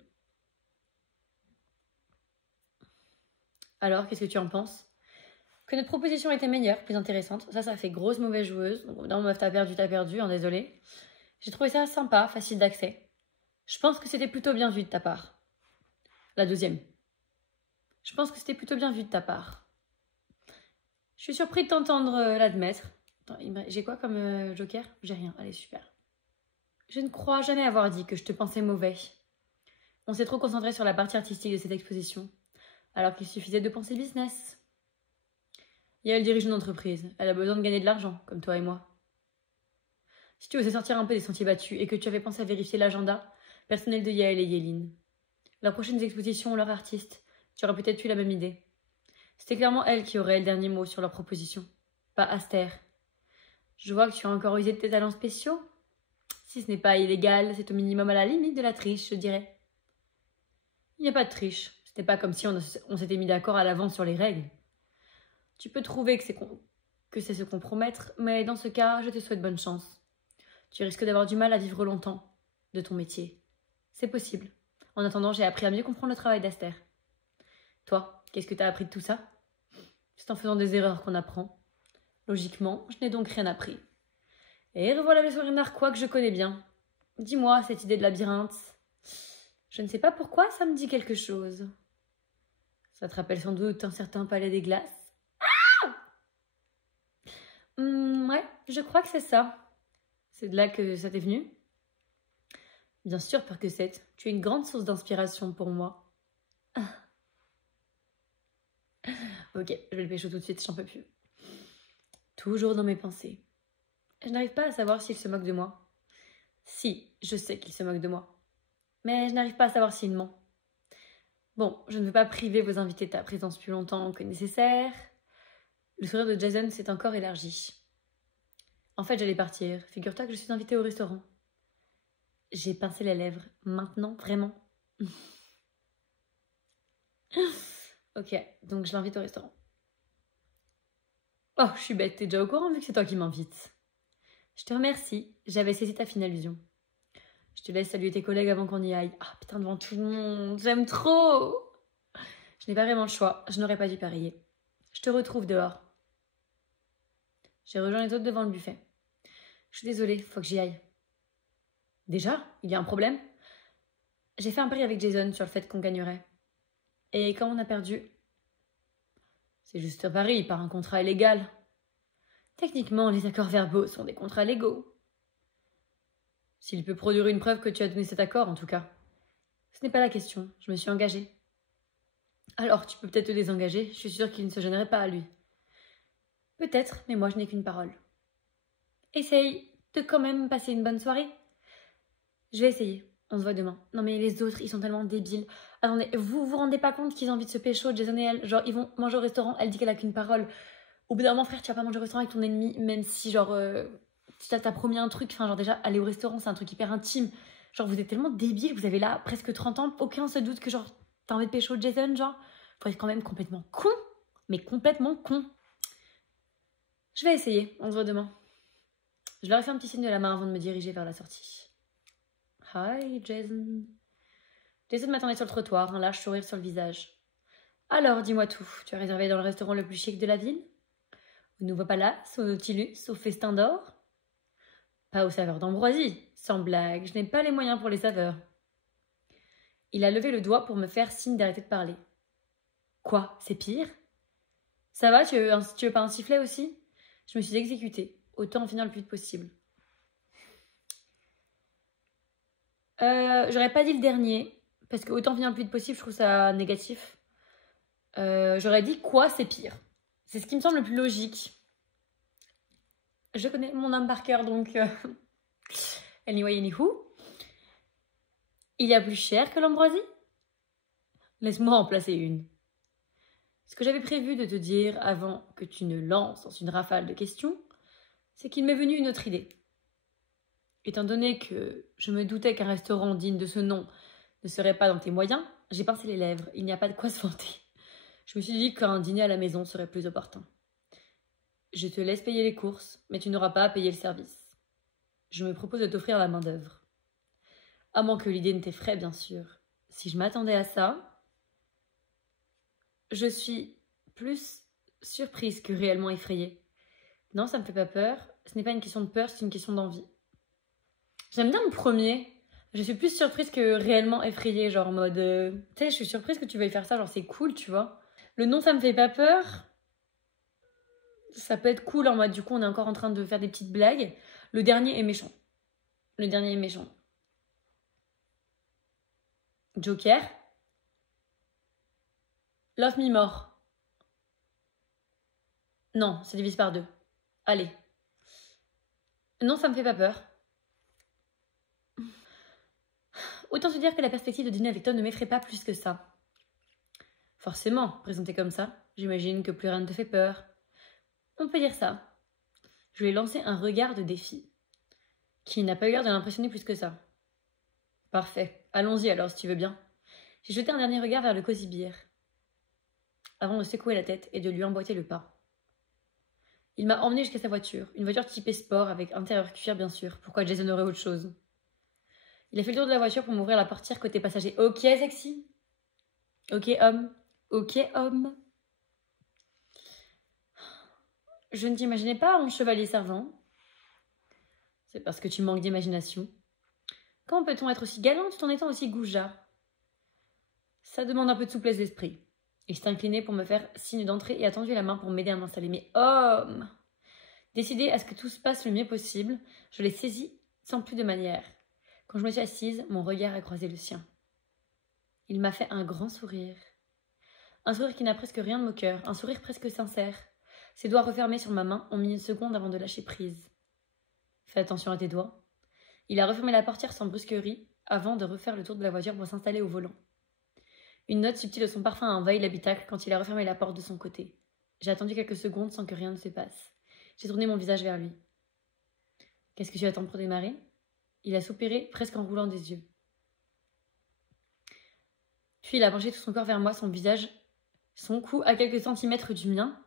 Alors, qu'est-ce que tu en penses? Que notre proposition était meilleure, plus intéressante. Ça fait grosse mauvaise joueuse. Non, meuf, t'as perdu, hein, désolée. J'ai trouvé ça sympa, facile d'accès. Je pense que c'était plutôt bien vu de ta part. La deuxième. Je pense que c'était plutôt bien vu de ta part. Je suis surpris de t'entendre l'admettre. J'ai quoi comme joker? J'ai rien, allez, super. Je ne crois jamais avoir dit que je te pensais mauvais. On s'est trop concentré sur la partie artistique de cette exposition, alors qu'il suffisait de penser business. Yael dirige une entreprise, elle a besoin de gagner de l'argent, comme toi et moi. Si tu osais sortir un peu des sentiers battus et que tu avais pensé à vérifier l'agenda personnel de Yael et Yéline, leurs prochaines expositions, leurs artistes, tu aurais peut-être eu la même idée. C'était clairement elle qui aurait le dernier mot sur leur proposition, pas Aster. Je vois que tu as encore usé de tes talents spéciaux. Si ce n'est pas illégal, c'est au minimum à la limite de la triche, je dirais. Il n'y a pas de triche. C'était pas comme si on s'était mis d'accord à l'avance sur les règles. Tu peux trouver que c'est se compromettre, mais dans ce cas, je te souhaite bonne chance. Tu risques d'avoir du mal à vivre longtemps de ton métier. C'est possible. En attendant, j'ai appris à mieux comprendre le travail d'Aster. Toi, qu'est-ce que tu as appris de tout ça? C'est en faisant des erreurs qu'on apprend. Logiquement, je n'ai donc rien appris. Et revoilà le sourire narquois que je connais bien. Dis-moi, cette idée de labyrinthe. Je ne sais pas pourquoi, ça me dit quelque chose. Ça te rappelle sans doute un certain palais des glaces? Ah! Ouais, je crois que c'est ça. C'est de là que ça t'est venu? Bien sûr, Percocet, tu es une grande source d'inspiration pour moi. Ok, je vais le pécho tout de suite, j'en peux plus. Toujours dans mes pensées. Je n'arrive pas à savoir s'il se moque de moi. Si, je sais qu'il se moque de moi. Mais je n'arrive pas à savoir s'il ment. Bon, je ne veux pas priver vos invités de ta présence plus longtemps que nécessaire. Le sourire de Jason s'est encore élargi. En fait, j'allais partir. Figure-toi que je suis invitée au restaurant. J'ai pincé les lèvres. Maintenant, vraiment. Ok, donc je l'invite au restaurant. Oh, je suis bête, t'es déjà au courant vu que c'est toi qui m'invites. Je te remercie, j'avais saisi ta fine allusion. Je te laisse saluer tes collègues avant qu'on y aille. Ah putain, devant tout le monde, j'aime trop. Je n'ai pas vraiment le choix, je n'aurais pas dû parier. Je te retrouve dehors. J'ai rejoint les autres devant le buffet. Je suis désolée, faut que j'y aille. Déjà? Il y a un problème? J'ai fait un pari avec Jason sur le fait qu'on gagnerait. Et quand on a perdu? C'est juste un pari, par un contrat illégal. Techniquement, les accords verbaux sont des contrats légaux. S'il peut produire une preuve que tu as donné cet accord, en tout cas. Ce n'est pas la question, je me suis engagée. Alors, tu peux peut-être te désengager, je suis sûre qu'il ne se gênerait pas à lui. Peut-être, mais moi je n'ai qu'une parole. Essaye de quand même passer une bonne soirée. Je vais essayer, on se voit demain. Non mais les autres, ils sont tellement débiles. Attendez, vous vous rendez pas compte qu'ils ont envie de se pécho, Jason et elle? Genre, ils vont manger au restaurant, elle dit qu'elle a qu'une parole. Au bout d'un moment, frère, tu vas pas manger au restaurant avec ton ennemi, même si, genre, tu t'as promis un truc. Enfin, genre, déjà, aller au restaurant, c'est un truc hyper intime. Genre, vous êtes tellement débile, vous avez là presque 30 ans, aucun se doute que genre, t'as envie de pécho Jason, genre. Faut être quand même complètement con, mais complètement con. Je vais essayer, on se voit demain. Je leur ai fait un petit signe de la main avant de me diriger vers la sortie. Hi, Jason. Jason m'attendait sur le trottoir, un large sourire sur le visage. Alors, dis-moi tout, tu as réservé dans le restaurant le plus chic de la ville? Au Nouveau Palace, au Nautilus, au Festin d'Or? Pas aux saveurs d'ambroisie, sans blague, je n'ai pas les moyens pour les saveurs. Il a levé le doigt pour me faire signe d'arrêter de parler. Quoi, c'est pire? Ça va, tu veux pas un sifflet aussi? Je me suis exécutée, autant en finir le plus vite possible. J'aurais pas dit le dernier, parce que autant finir le plus vite possible, je trouve ça négatif. J'aurais dit quoi, c'est pire. C'est ce qui me semble le plus logique. Je connais mon âme par cœur, donc... Anyway, anywho. Il y a plus cher que l'ambroisie? Laisse-moi en placer une. Ce que j'avais prévu de te dire avant que tu ne lances dans une rafale de questions, c'est qu'il m'est venu une autre idée. Étant donné que je me doutais qu'un restaurant digne de ce nom ne serait pas dans tes moyens, j'ai pincé les lèvres, il n'y a pas de quoi se vanter. Je me suis dit qu'un dîner à la maison serait plus opportun. Je te laisse payer les courses, mais tu n'auras pas à payer le service. Je me propose de t'offrir la main-d'œuvre. À moins que l'idée ne t'effraie, bien sûr. Si je m'attendais à ça, je suis plus surprise que réellement effrayée. Non, ça me fait pas peur. Ce n'est pas une question de peur, c'est une question d'envie. J'aime bien le premier. Je suis plus surprise que réellement effrayée, genre en mode... tu sais, je suis surprise que tu veuilles faire ça, genre c'est cool, tu vois. Le non, ça me fait pas peur. Ça peut être cool en mode, du coup, on est encore en train de faire des petites blagues. Le dernier est méchant. Le dernier est méchant. Joker. Love me more. Non, ça divise par deux. Allez. Non, ça me fait pas peur. Autant te dire que la perspective de dîner avec toi ne m'effraie pas plus que ça. Forcément, présenté comme ça, j'imagine que plus rien ne te fait peur. On peut dire ça. Je lui ai lancé un regard de défi, qui n'a pas eu l'air de l'impressionner plus que ça. Parfait, allons-y alors si tu veux bien. J'ai jeté un dernier regard vers le cosy beer, avant de secouer la tête et de lui emboîter le pas. Il m'a emmené jusqu'à sa voiture, une voiture typée sport avec intérieur cuir bien sûr, pourquoi Jason aurait autre chose. Il a fait le tour de la voiture pour m'ouvrir la portière côté passager. Ok sexy. Ok homme. Ok homme. Je ne t'imaginais pas en chevalier servant. C'est parce que tu manques d'imagination. Comment peut-on être aussi galant tout en étant aussi goujat? Ça demande un peu de souplesse d'esprit. Il s'est incliné pour me faire signe d'entrée et a tendu la main pour m'aider à m'installer. Mais homme! Décidé à ce que tout se passe le mieux possible, je l'ai saisi sans plus de manière. Quand je me suis assise, mon regard a croisé le sien. Il m'a fait un grand sourire. Un sourire qui n'a presque rien de moqueur, un sourire presque sincère. Ses doigts refermés sur ma main ont mis une seconde avant de lâcher prise. Fais attention à tes doigts. Il a refermé la portière sans brusquerie avant de refaire le tour de la voiture pour s'installer au volant. Une note subtile de son parfum a envahi l'habitacle quand il a refermé la porte de son côté. J'ai attendu quelques secondes sans que rien ne se passe. J'ai tourné mon visage vers lui. Qu'est-ce que tu attends pour démarrer? Il a soupiré, presque en roulant des yeux. Puis il a penché tout son corps vers moi, son visage, son cou à quelques centimètres du mien.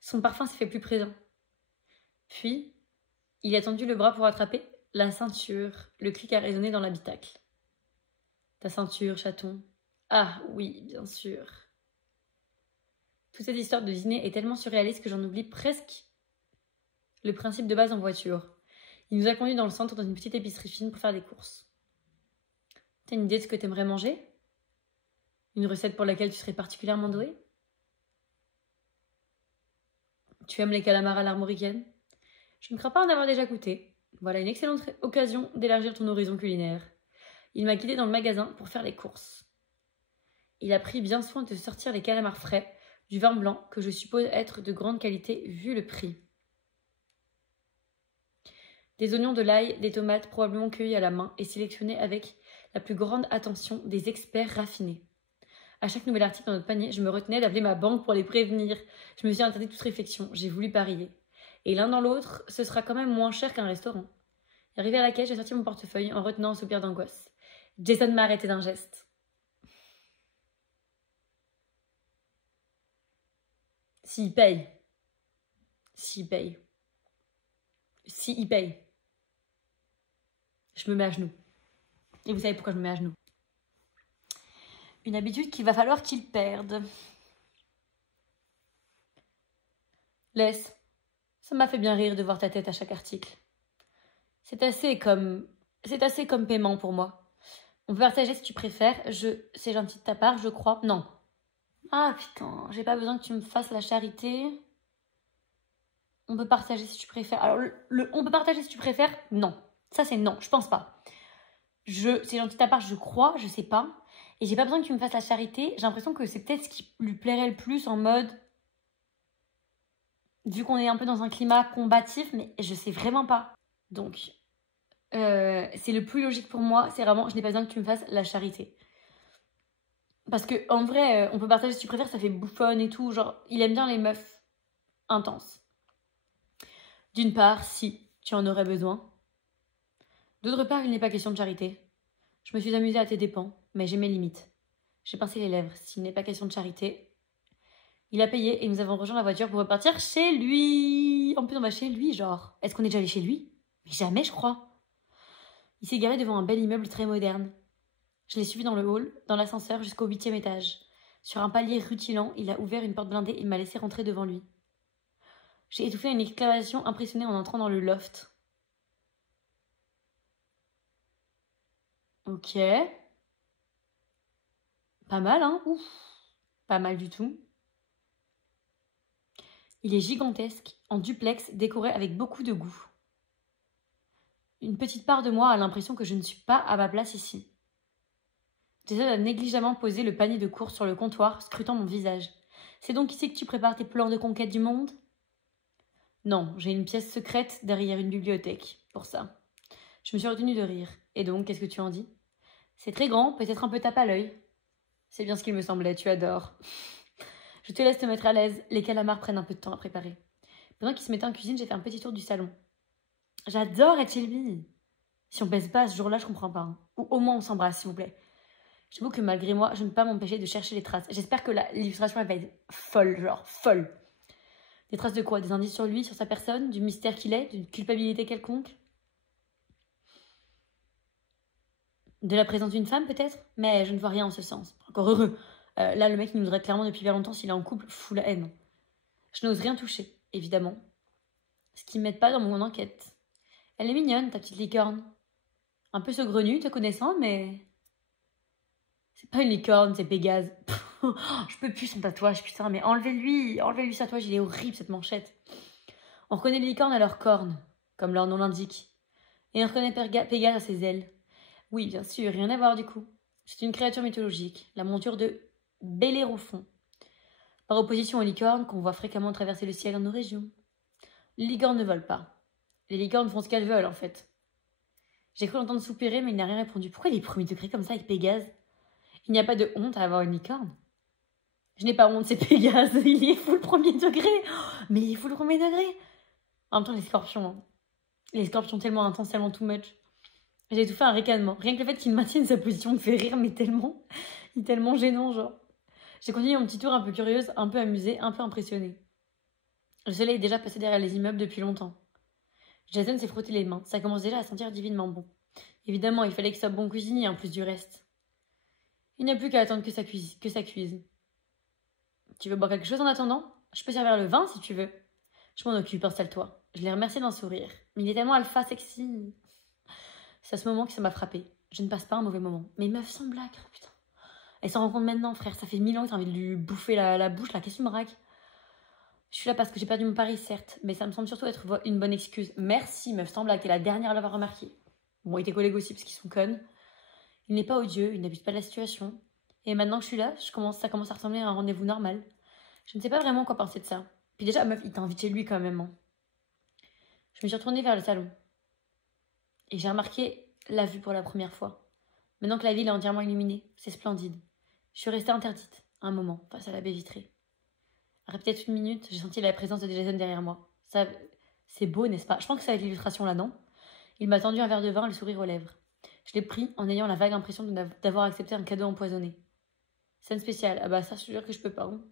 Son parfum s'est fait plus présent. Puis, il a tendu le bras pour attraper la ceinture. Le clic a résonné dans l'habitacle. Ta ceinture, chaton. Ah oui, bien sûr. Toute cette histoire de dîner est tellement surréaliste que j'en oublie presque le principe de base en voiture. Il nous a conduits dans le centre, dans une petite épicerie fine pour faire des courses. T'as une idée de ce que t'aimerais manger? Une recette pour laquelle tu serais particulièrement douée? Tu aimes les calamars à l'armoricaine? Je ne crains pas en avoir déjà goûté. Voilà une excellente occasion d'élargir ton horizon culinaire. Il m'a guidée dans le magasin pour faire les courses. Il a pris bien soin de sortir les calamars frais, du vin blanc que je suppose être de grande qualité vu le prix. Des oignons, de l'ail, des tomates probablement cueillis à la main et sélectionnés avec la plus grande attention des experts raffinés. À chaque nouvel article dans notre panier, je me retenais d'appeler ma banque pour les prévenir. Je me suis interdit toute réflexion, j'ai voulu parier. Et l'un dans l'autre, ce sera quand même moins cher qu'un restaurant. Arrivé à la caisse, j'ai sorti mon portefeuille en retenant un soupir d'angoisse. Jason m'a arrêté d'un geste. S'il paye. S'il paye. S'il paye. Je me mets à genoux. Et vous savez pourquoi je me mets à genoux? Une habitude qu'il va falloir qu'il perde. Laisse. Ça m'a fait bien rire de voir ta tête à chaque article. C'est assez comme paiement pour moi. On peut partager si tu préfères. C'est gentil de ta part, je crois. Non. Ah putain, j'ai pas besoin que tu me fasses la charité. On peut partager si tu préfères. Alors, on peut partager si tu préfères. Non. Ça, c'est non. Je pense pas. C'est gentil de ta part, je crois. Je sais pas. Et j'ai pas besoin que tu me fasses la charité. J'ai l'impression que c'est peut-être ce qui lui plairait le plus en mode... Vu qu'on est un peu dans un climat combatif, mais je sais vraiment pas. Donc, c'est le plus logique pour moi. C'est vraiment, je n'ai pas besoin que tu me fasses la charité. Parce que en vrai, on peut partager si tu préfères, ça fait bouffonne et tout. Genre, il aime bien les meufs intenses. D'une part, si tu en aurais besoin. D'autre part, il n'est pas question de charité. Je me suis amusée à tes dépens, mais j'ai mes limites. J'ai pincé les lèvres. S'il n'est pas question de charité... Il a payé et nous avons rejoint la voiture pour repartir chez lui. En plus, on va chez lui, genre. Est-ce qu'on est déjà allé chez lui? Mais jamais, je crois. Il s'est garé devant un bel immeuble très moderne. Je l'ai suivi dans le hall, dans l'ascenseur, jusqu'au 8e étage. Sur un palier rutilant, il a ouvert une porte blindée et m'a laissé rentrer devant lui. J'ai étouffé une exclamation impressionnée en entrant dans le loft. Ok. Pas mal, hein? Ouf. Pas mal du tout. Il est gigantesque, en duplex, décoré avec beaucoup de goût. Une petite part de moi a l'impression que je ne suis pas à ma place ici. Jason a négligemment posé le panier de courses sur le comptoir, scrutant mon visage. C'est donc ici que tu prépares tes plans de conquête du monde? Non, j'ai une pièce secrète derrière une bibliothèque, pour ça. Je me suis retenue de rire. Et donc, qu'est-ce que tu en dis? C'est très grand, peut-être un peu tape à l'œil. C'est bien ce qu'il me semblait, tu adores. Je te laisse te mettre à l'aise, les calamars prennent un peu de temps à préparer. Pendant qu'il se mettait en cuisine, j'ai fait un petit tour du salon. J'adore être chez lui. Si on baisse pas ce jour-là, je comprends pas. Hein. Ou au moins on s'embrasse, s'il vous plaît. J'avoue que malgré moi, je ne peux pas m'empêcher de chercher les traces. J'espère que l'illustration, elle va être folle, genre folle. Des traces de quoi? Des indices sur lui, sur sa personne, du mystère qu'il est, d'une culpabilité quelconque? De la présence d'une femme, peut-être? Mais je ne vois rien en ce sens. Encore heureux. Là, le mec, il nous drague clairement depuis bien longtemps. S'il est en couple, fou la haine. Je n'ose rien toucher, évidemment. Ce qui ne m'aide pas dans mon enquête. Elle est mignonne, ta petite licorne. Un peu saugrenue, te connaissant, mais... C'est pas une licorne, c'est Pégase. Je peux plus son tatouage, putain, mais enlevez-lui ce tatouage, il est horrible, cette manchette. On reconnaît les licornes à leurs cornes, comme leur nom l'indique. Et on reconnaît Pégase à ses ailes. Oui, bien sûr, rien à voir du coup. C'est une créature mythologique, la monture de Bellérophon. Par opposition aux licornes qu'on voit fréquemment traverser le ciel dans nos régions. Les licornes ne volent pas. Les licornes font ce qu'elles veulent, en fait. J'ai cru l'entendre soupirer, mais il n'a rien répondu. Pourquoi il est premier degré comme ça avec Pégase? Il n'y a pas de honte à avoir une licorne. Je n'ai pas honte, c'est Pégase. Il est full premier degré. Mais il est full premier degré. En même temps, les scorpions. Hein. Les scorpions tellement intenses, tellement too much. J'ai tout fait un ricanement. Rien que le fait qu'il maintienne sa position me fait rire, mais tellement... Il est tellement gênant, genre. J'ai continué mon petit tour un peu curieuse, un peu amusée, un peu impressionnée. Le soleil est déjà passé derrière les immeubles depuis longtemps. Jason s'est frotté les mains. Ça commence déjà à sentir divinement bon. Évidemment, il fallait qu'il soit bon cuisinier en plus du reste. Il n'y a plus qu'à attendre que ça cuise. Tu veux boire quelque chose en attendant? Je peux servir le vin si tu veux. Je m'en occupe, installe-toi. Je l'ai remercié d'un sourire. Mais il est tellement alpha sexy. C'est à ce moment que ça m'a frappé. Je ne passe pas un mauvais moment. Mais meuf sans blague, putain. Elle s'en rend compte maintenant, frère. Ça fait 1000 ans que t'as envie de lui bouffer la bouche, là. Qu'est-ce que tu me raques? Je suis là parce que j'ai perdu mon pari, certes. Mais ça me semble surtout être une bonne excuse. Merci, meuf sans blague. T'es la dernière à l'avoir remarqué. Bon, il était collègue aussi parce qu'ils sont connes. Il n'est pas odieux, il n'abuse pas de la situation. Et maintenant que je suis là, ça commence à ressembler à un rendez-vous normal. Je ne sais pas vraiment quoi penser de ça. Puis déjà, meuf, il t'a invité chez lui quand même. Hein. Je me suis retournée vers le salon. Et j'ai remarqué la vue pour la première fois. Maintenant que la ville est entièrement illuminée, c'est splendide. Je suis restée interdite, un moment, face à la baie vitrée. Après peut-être une minute, j'ai senti la présence de Jason derrière moi. Ça, c'est beau, n'est-ce pas? Je pense que c'est avec l'illustration là, non? Il m'a tendu un verre de vin, le sourire aux lèvres. Je l'ai pris en ayant la vague impression d'avoir accepté un cadeau empoisonné. Scène spéciale. Ah bah ça, je te jure que je peux pas. Hein.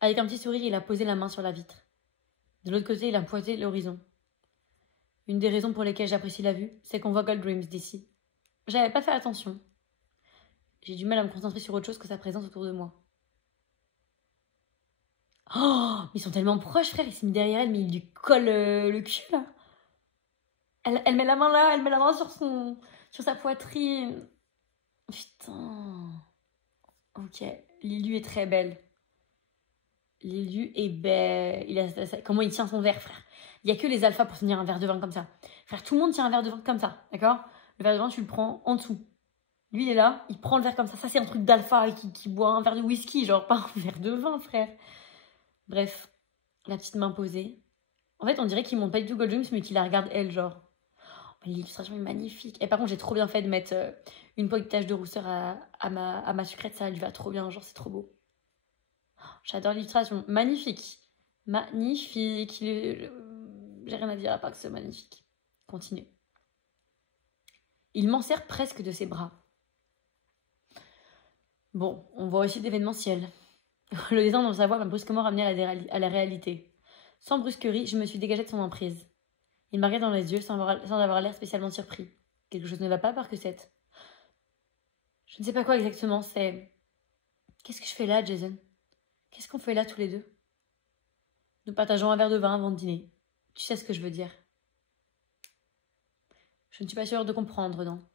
Avec un petit sourire, il a posé la main sur la vitre. De l'autre côté, il a pointé l'horizon. Une des raisons pour lesquelles j'apprécie la vue, c'est qu'on voit Gold Dreams d'ici. J'avais pas fait attention. J'ai du mal à me concentrer sur autre chose que sa présence autour de moi. Oh, ils sont tellement proches, frère. Il s'est mis derrière elle, mais il lui colle le cul, là. Elle met la main là, elle met la main sur sa poitrine. Putain. Ok, Lilu est très belle. Lilu est belle. Comment il tient son verre, frère. Il n'y a que les alphas pour tenir un verre de vin comme ça. Frère, tout le monde tient un verre de vin comme ça, d'accord? Le verre de vin, tu le prends en dessous. Lui, il est là, il prend le verre comme ça. Ça, c'est un truc d'alpha qui boit un verre de whisky, genre pas un verre de vin, frère. Bref, la petite main posée. En fait, on dirait qu'il monte pas du tout Gold Dreams, mais qu'il la regarde elle, genre. L'illustration est magnifique. Et par contre, j'ai trop bien fait de mettre une petite tache de rousseur à ma sucrète. Ça lui va trop bien, genre c'est trop beau. J'adore l'illustration. Magnifique. Magnifique. J'ai rien à dire à part que c'est magnifique. Continue. Il m'en sert presque de ses bras. Bon, on voit aussi d'événementiel. Le dessin dans sa voix m'a brusquement ramené à la réalité. Sans brusquerie, je me suis dégagée de son emprise. Il m'a regardé dans les yeux sans avoir l'air spécialement surpris. Quelque chose ne va pas par que c'est. Je ne sais pas quoi exactement, c'est... Qu'est-ce que je fais là, Jason? Qu'est-ce qu'on fait là tous les deux? Nous partageons un verre de vin avant de dîner. Tu sais ce que je veux dire. Je ne suis pas sûre de comprendre, non.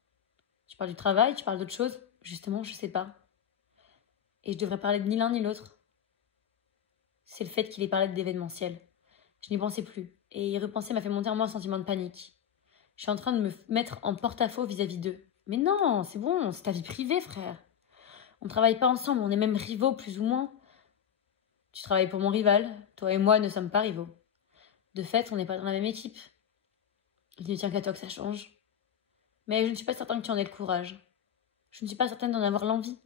Tu parles du travail, tu parles d'autre chose? Justement, je sais pas. Et je devrais parler de ni l'un ni l'autre. C'est le fait qu'il ait parlé d'événementiel. Je n'y pensais plus. Et y repenser m'a fait monter en moi un sentiment de panique. Je suis en train de me mettre en porte-à-faux vis-à-vis d'eux. Mais non, c'est bon, c'est ta vie privée, frère. On ne travaille pas ensemble, on est même rivaux, plus ou moins. Tu travailles pour mon rival, toi et moi ne sommes pas rivaux. De fait, on n'est pas dans la même équipe. Il ne tient qu'à toi que ça change. Mais je ne suis pas certaine que tu en aies le courage. Je ne suis pas certaine d'en avoir l'envie.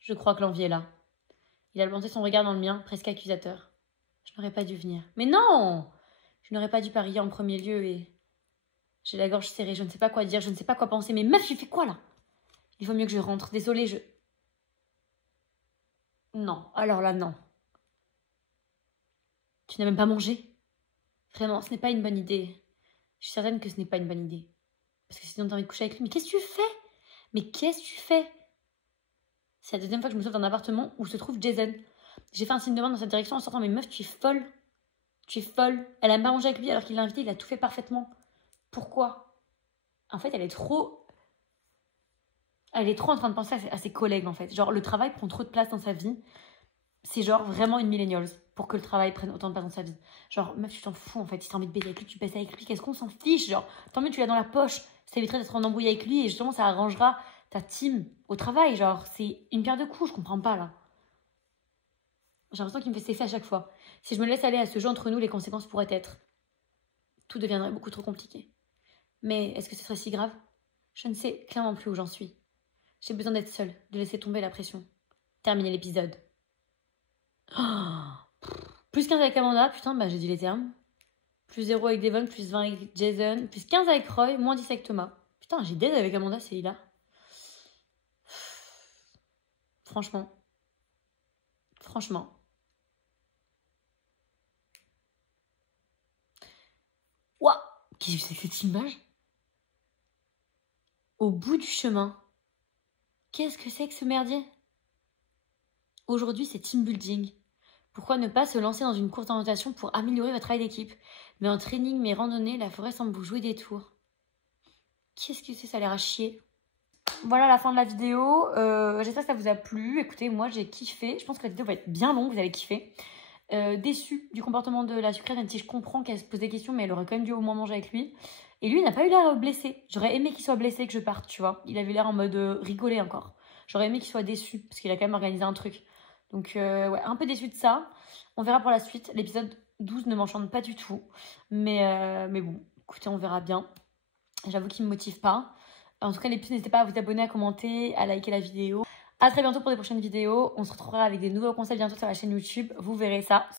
Je crois que l'envie est là. Il a planté son regard dans le mien, presque accusateur. Je n'aurais pas dû venir. Mais non! Je n'aurais pas dû parier en premier lieu et... J'ai la gorge serrée, je ne sais pas quoi dire, je ne sais pas quoi penser. Mais meuf, tu fais quoi là? Il vaut mieux que je rentre. Désolée, je... Non, alors là, non. Tu n'as même pas mangé? Vraiment, ce n'est pas une bonne idée. Je suis certaine que ce n'est pas une bonne idée. Parce que sinon, t'as envie de coucher avec lui. Mais qu'est-ce que tu fais? Mais qu'est-ce que tu fais? C'est la deuxième fois que je me sauve d'un appartement où se trouve Jason. J'ai fait un signe de main dans cette direction en sortant. Mais meuf, tu es folle. Tu es folle. Elle a pas mangé avec lui alors qu'il l'a invité. Il a tout fait parfaitement. Pourquoi? En fait, elle est trop en train de penser à ses collègues, en fait. Genre, le travail prend trop de place dans sa vie. C'est genre vraiment une millennials pour que le travail prenne autant de place dans sa vie. Genre, meuf, tu t'en fous, en fait. Si t'as envie de baiser avec lui, tu baises avec lui. Qu'est-ce qu'on s'en fiche? Genre, tant mieux, tu l'as dans la poche. Ça éviterait d'être en embrouille avec lui et justement, ça arrangera ta team au travail. Genre, c'est une pierre de coups, je comprends pas, là. J'ai l'impression qu'il me fait ses effets à chaque fois. Si je me laisse aller à ce jeu entre nous, les conséquences pourraient être... Tout deviendrait beaucoup trop compliqué. Mais est-ce que ce serait si grave? Je ne sais clairement plus où j'en suis. J'ai besoin d'être seule, de laisser tomber la pression. Terminer l'épisode. Oh, plus 15 avec Amanda, putain, bah j'ai dit les termes. Plus 0 avec Devon, plus 20 avec Jason, plus 15 avec Roy, moins 10 avec Thomas. Putain, j'ai dead avec Amanda, c'est là. Franchement. Ouah, qu'est-ce que c'est que cette image? Au bout du chemin. Qu'est-ce que c'est que ce merdier? Aujourd'hui, c'est team building. Pourquoi ne pas se lancer dans une courte orientation pour améliorer votre travail d'équipe? Mais en training, mais randonnée, la forêt semble vous jouer des tours. Qu'est-ce que c'est? Ça a l'air à chier. Voilà la fin de la vidéo. J'espère que ça vous a plu. Écoutez, moi j'ai kiffé. Je pense que la vidéo va être bien longue, vous avez kiffé. Déçue du comportement de la sucrète, même si je comprends qu'elle se pose des questions, mais elle aurait quand même dû au moins manger avec lui. Et lui, il n'a pas eu l'air blessé. J'aurais aimé qu'il soit blessé, que je parte, tu vois. Il avait l'air en mode rigoler encore. J'aurais aimé qu'il soit déçu, parce qu'il a quand même organisé un truc. Donc, ouais, un peu déçu de ça. On verra pour la suite. L'épisode 12 ne m'enchante pas du tout. Mais bon, écoutez, on verra bien. J'avoue qu'il ne me motive pas. En tout cas, les petits, n'hésitez pas à vous abonner, à commenter, à liker la vidéo. À très bientôt pour des prochaines vidéos. On se retrouvera avec des nouveaux concepts bientôt sur la chaîne YouTube. Vous verrez ça.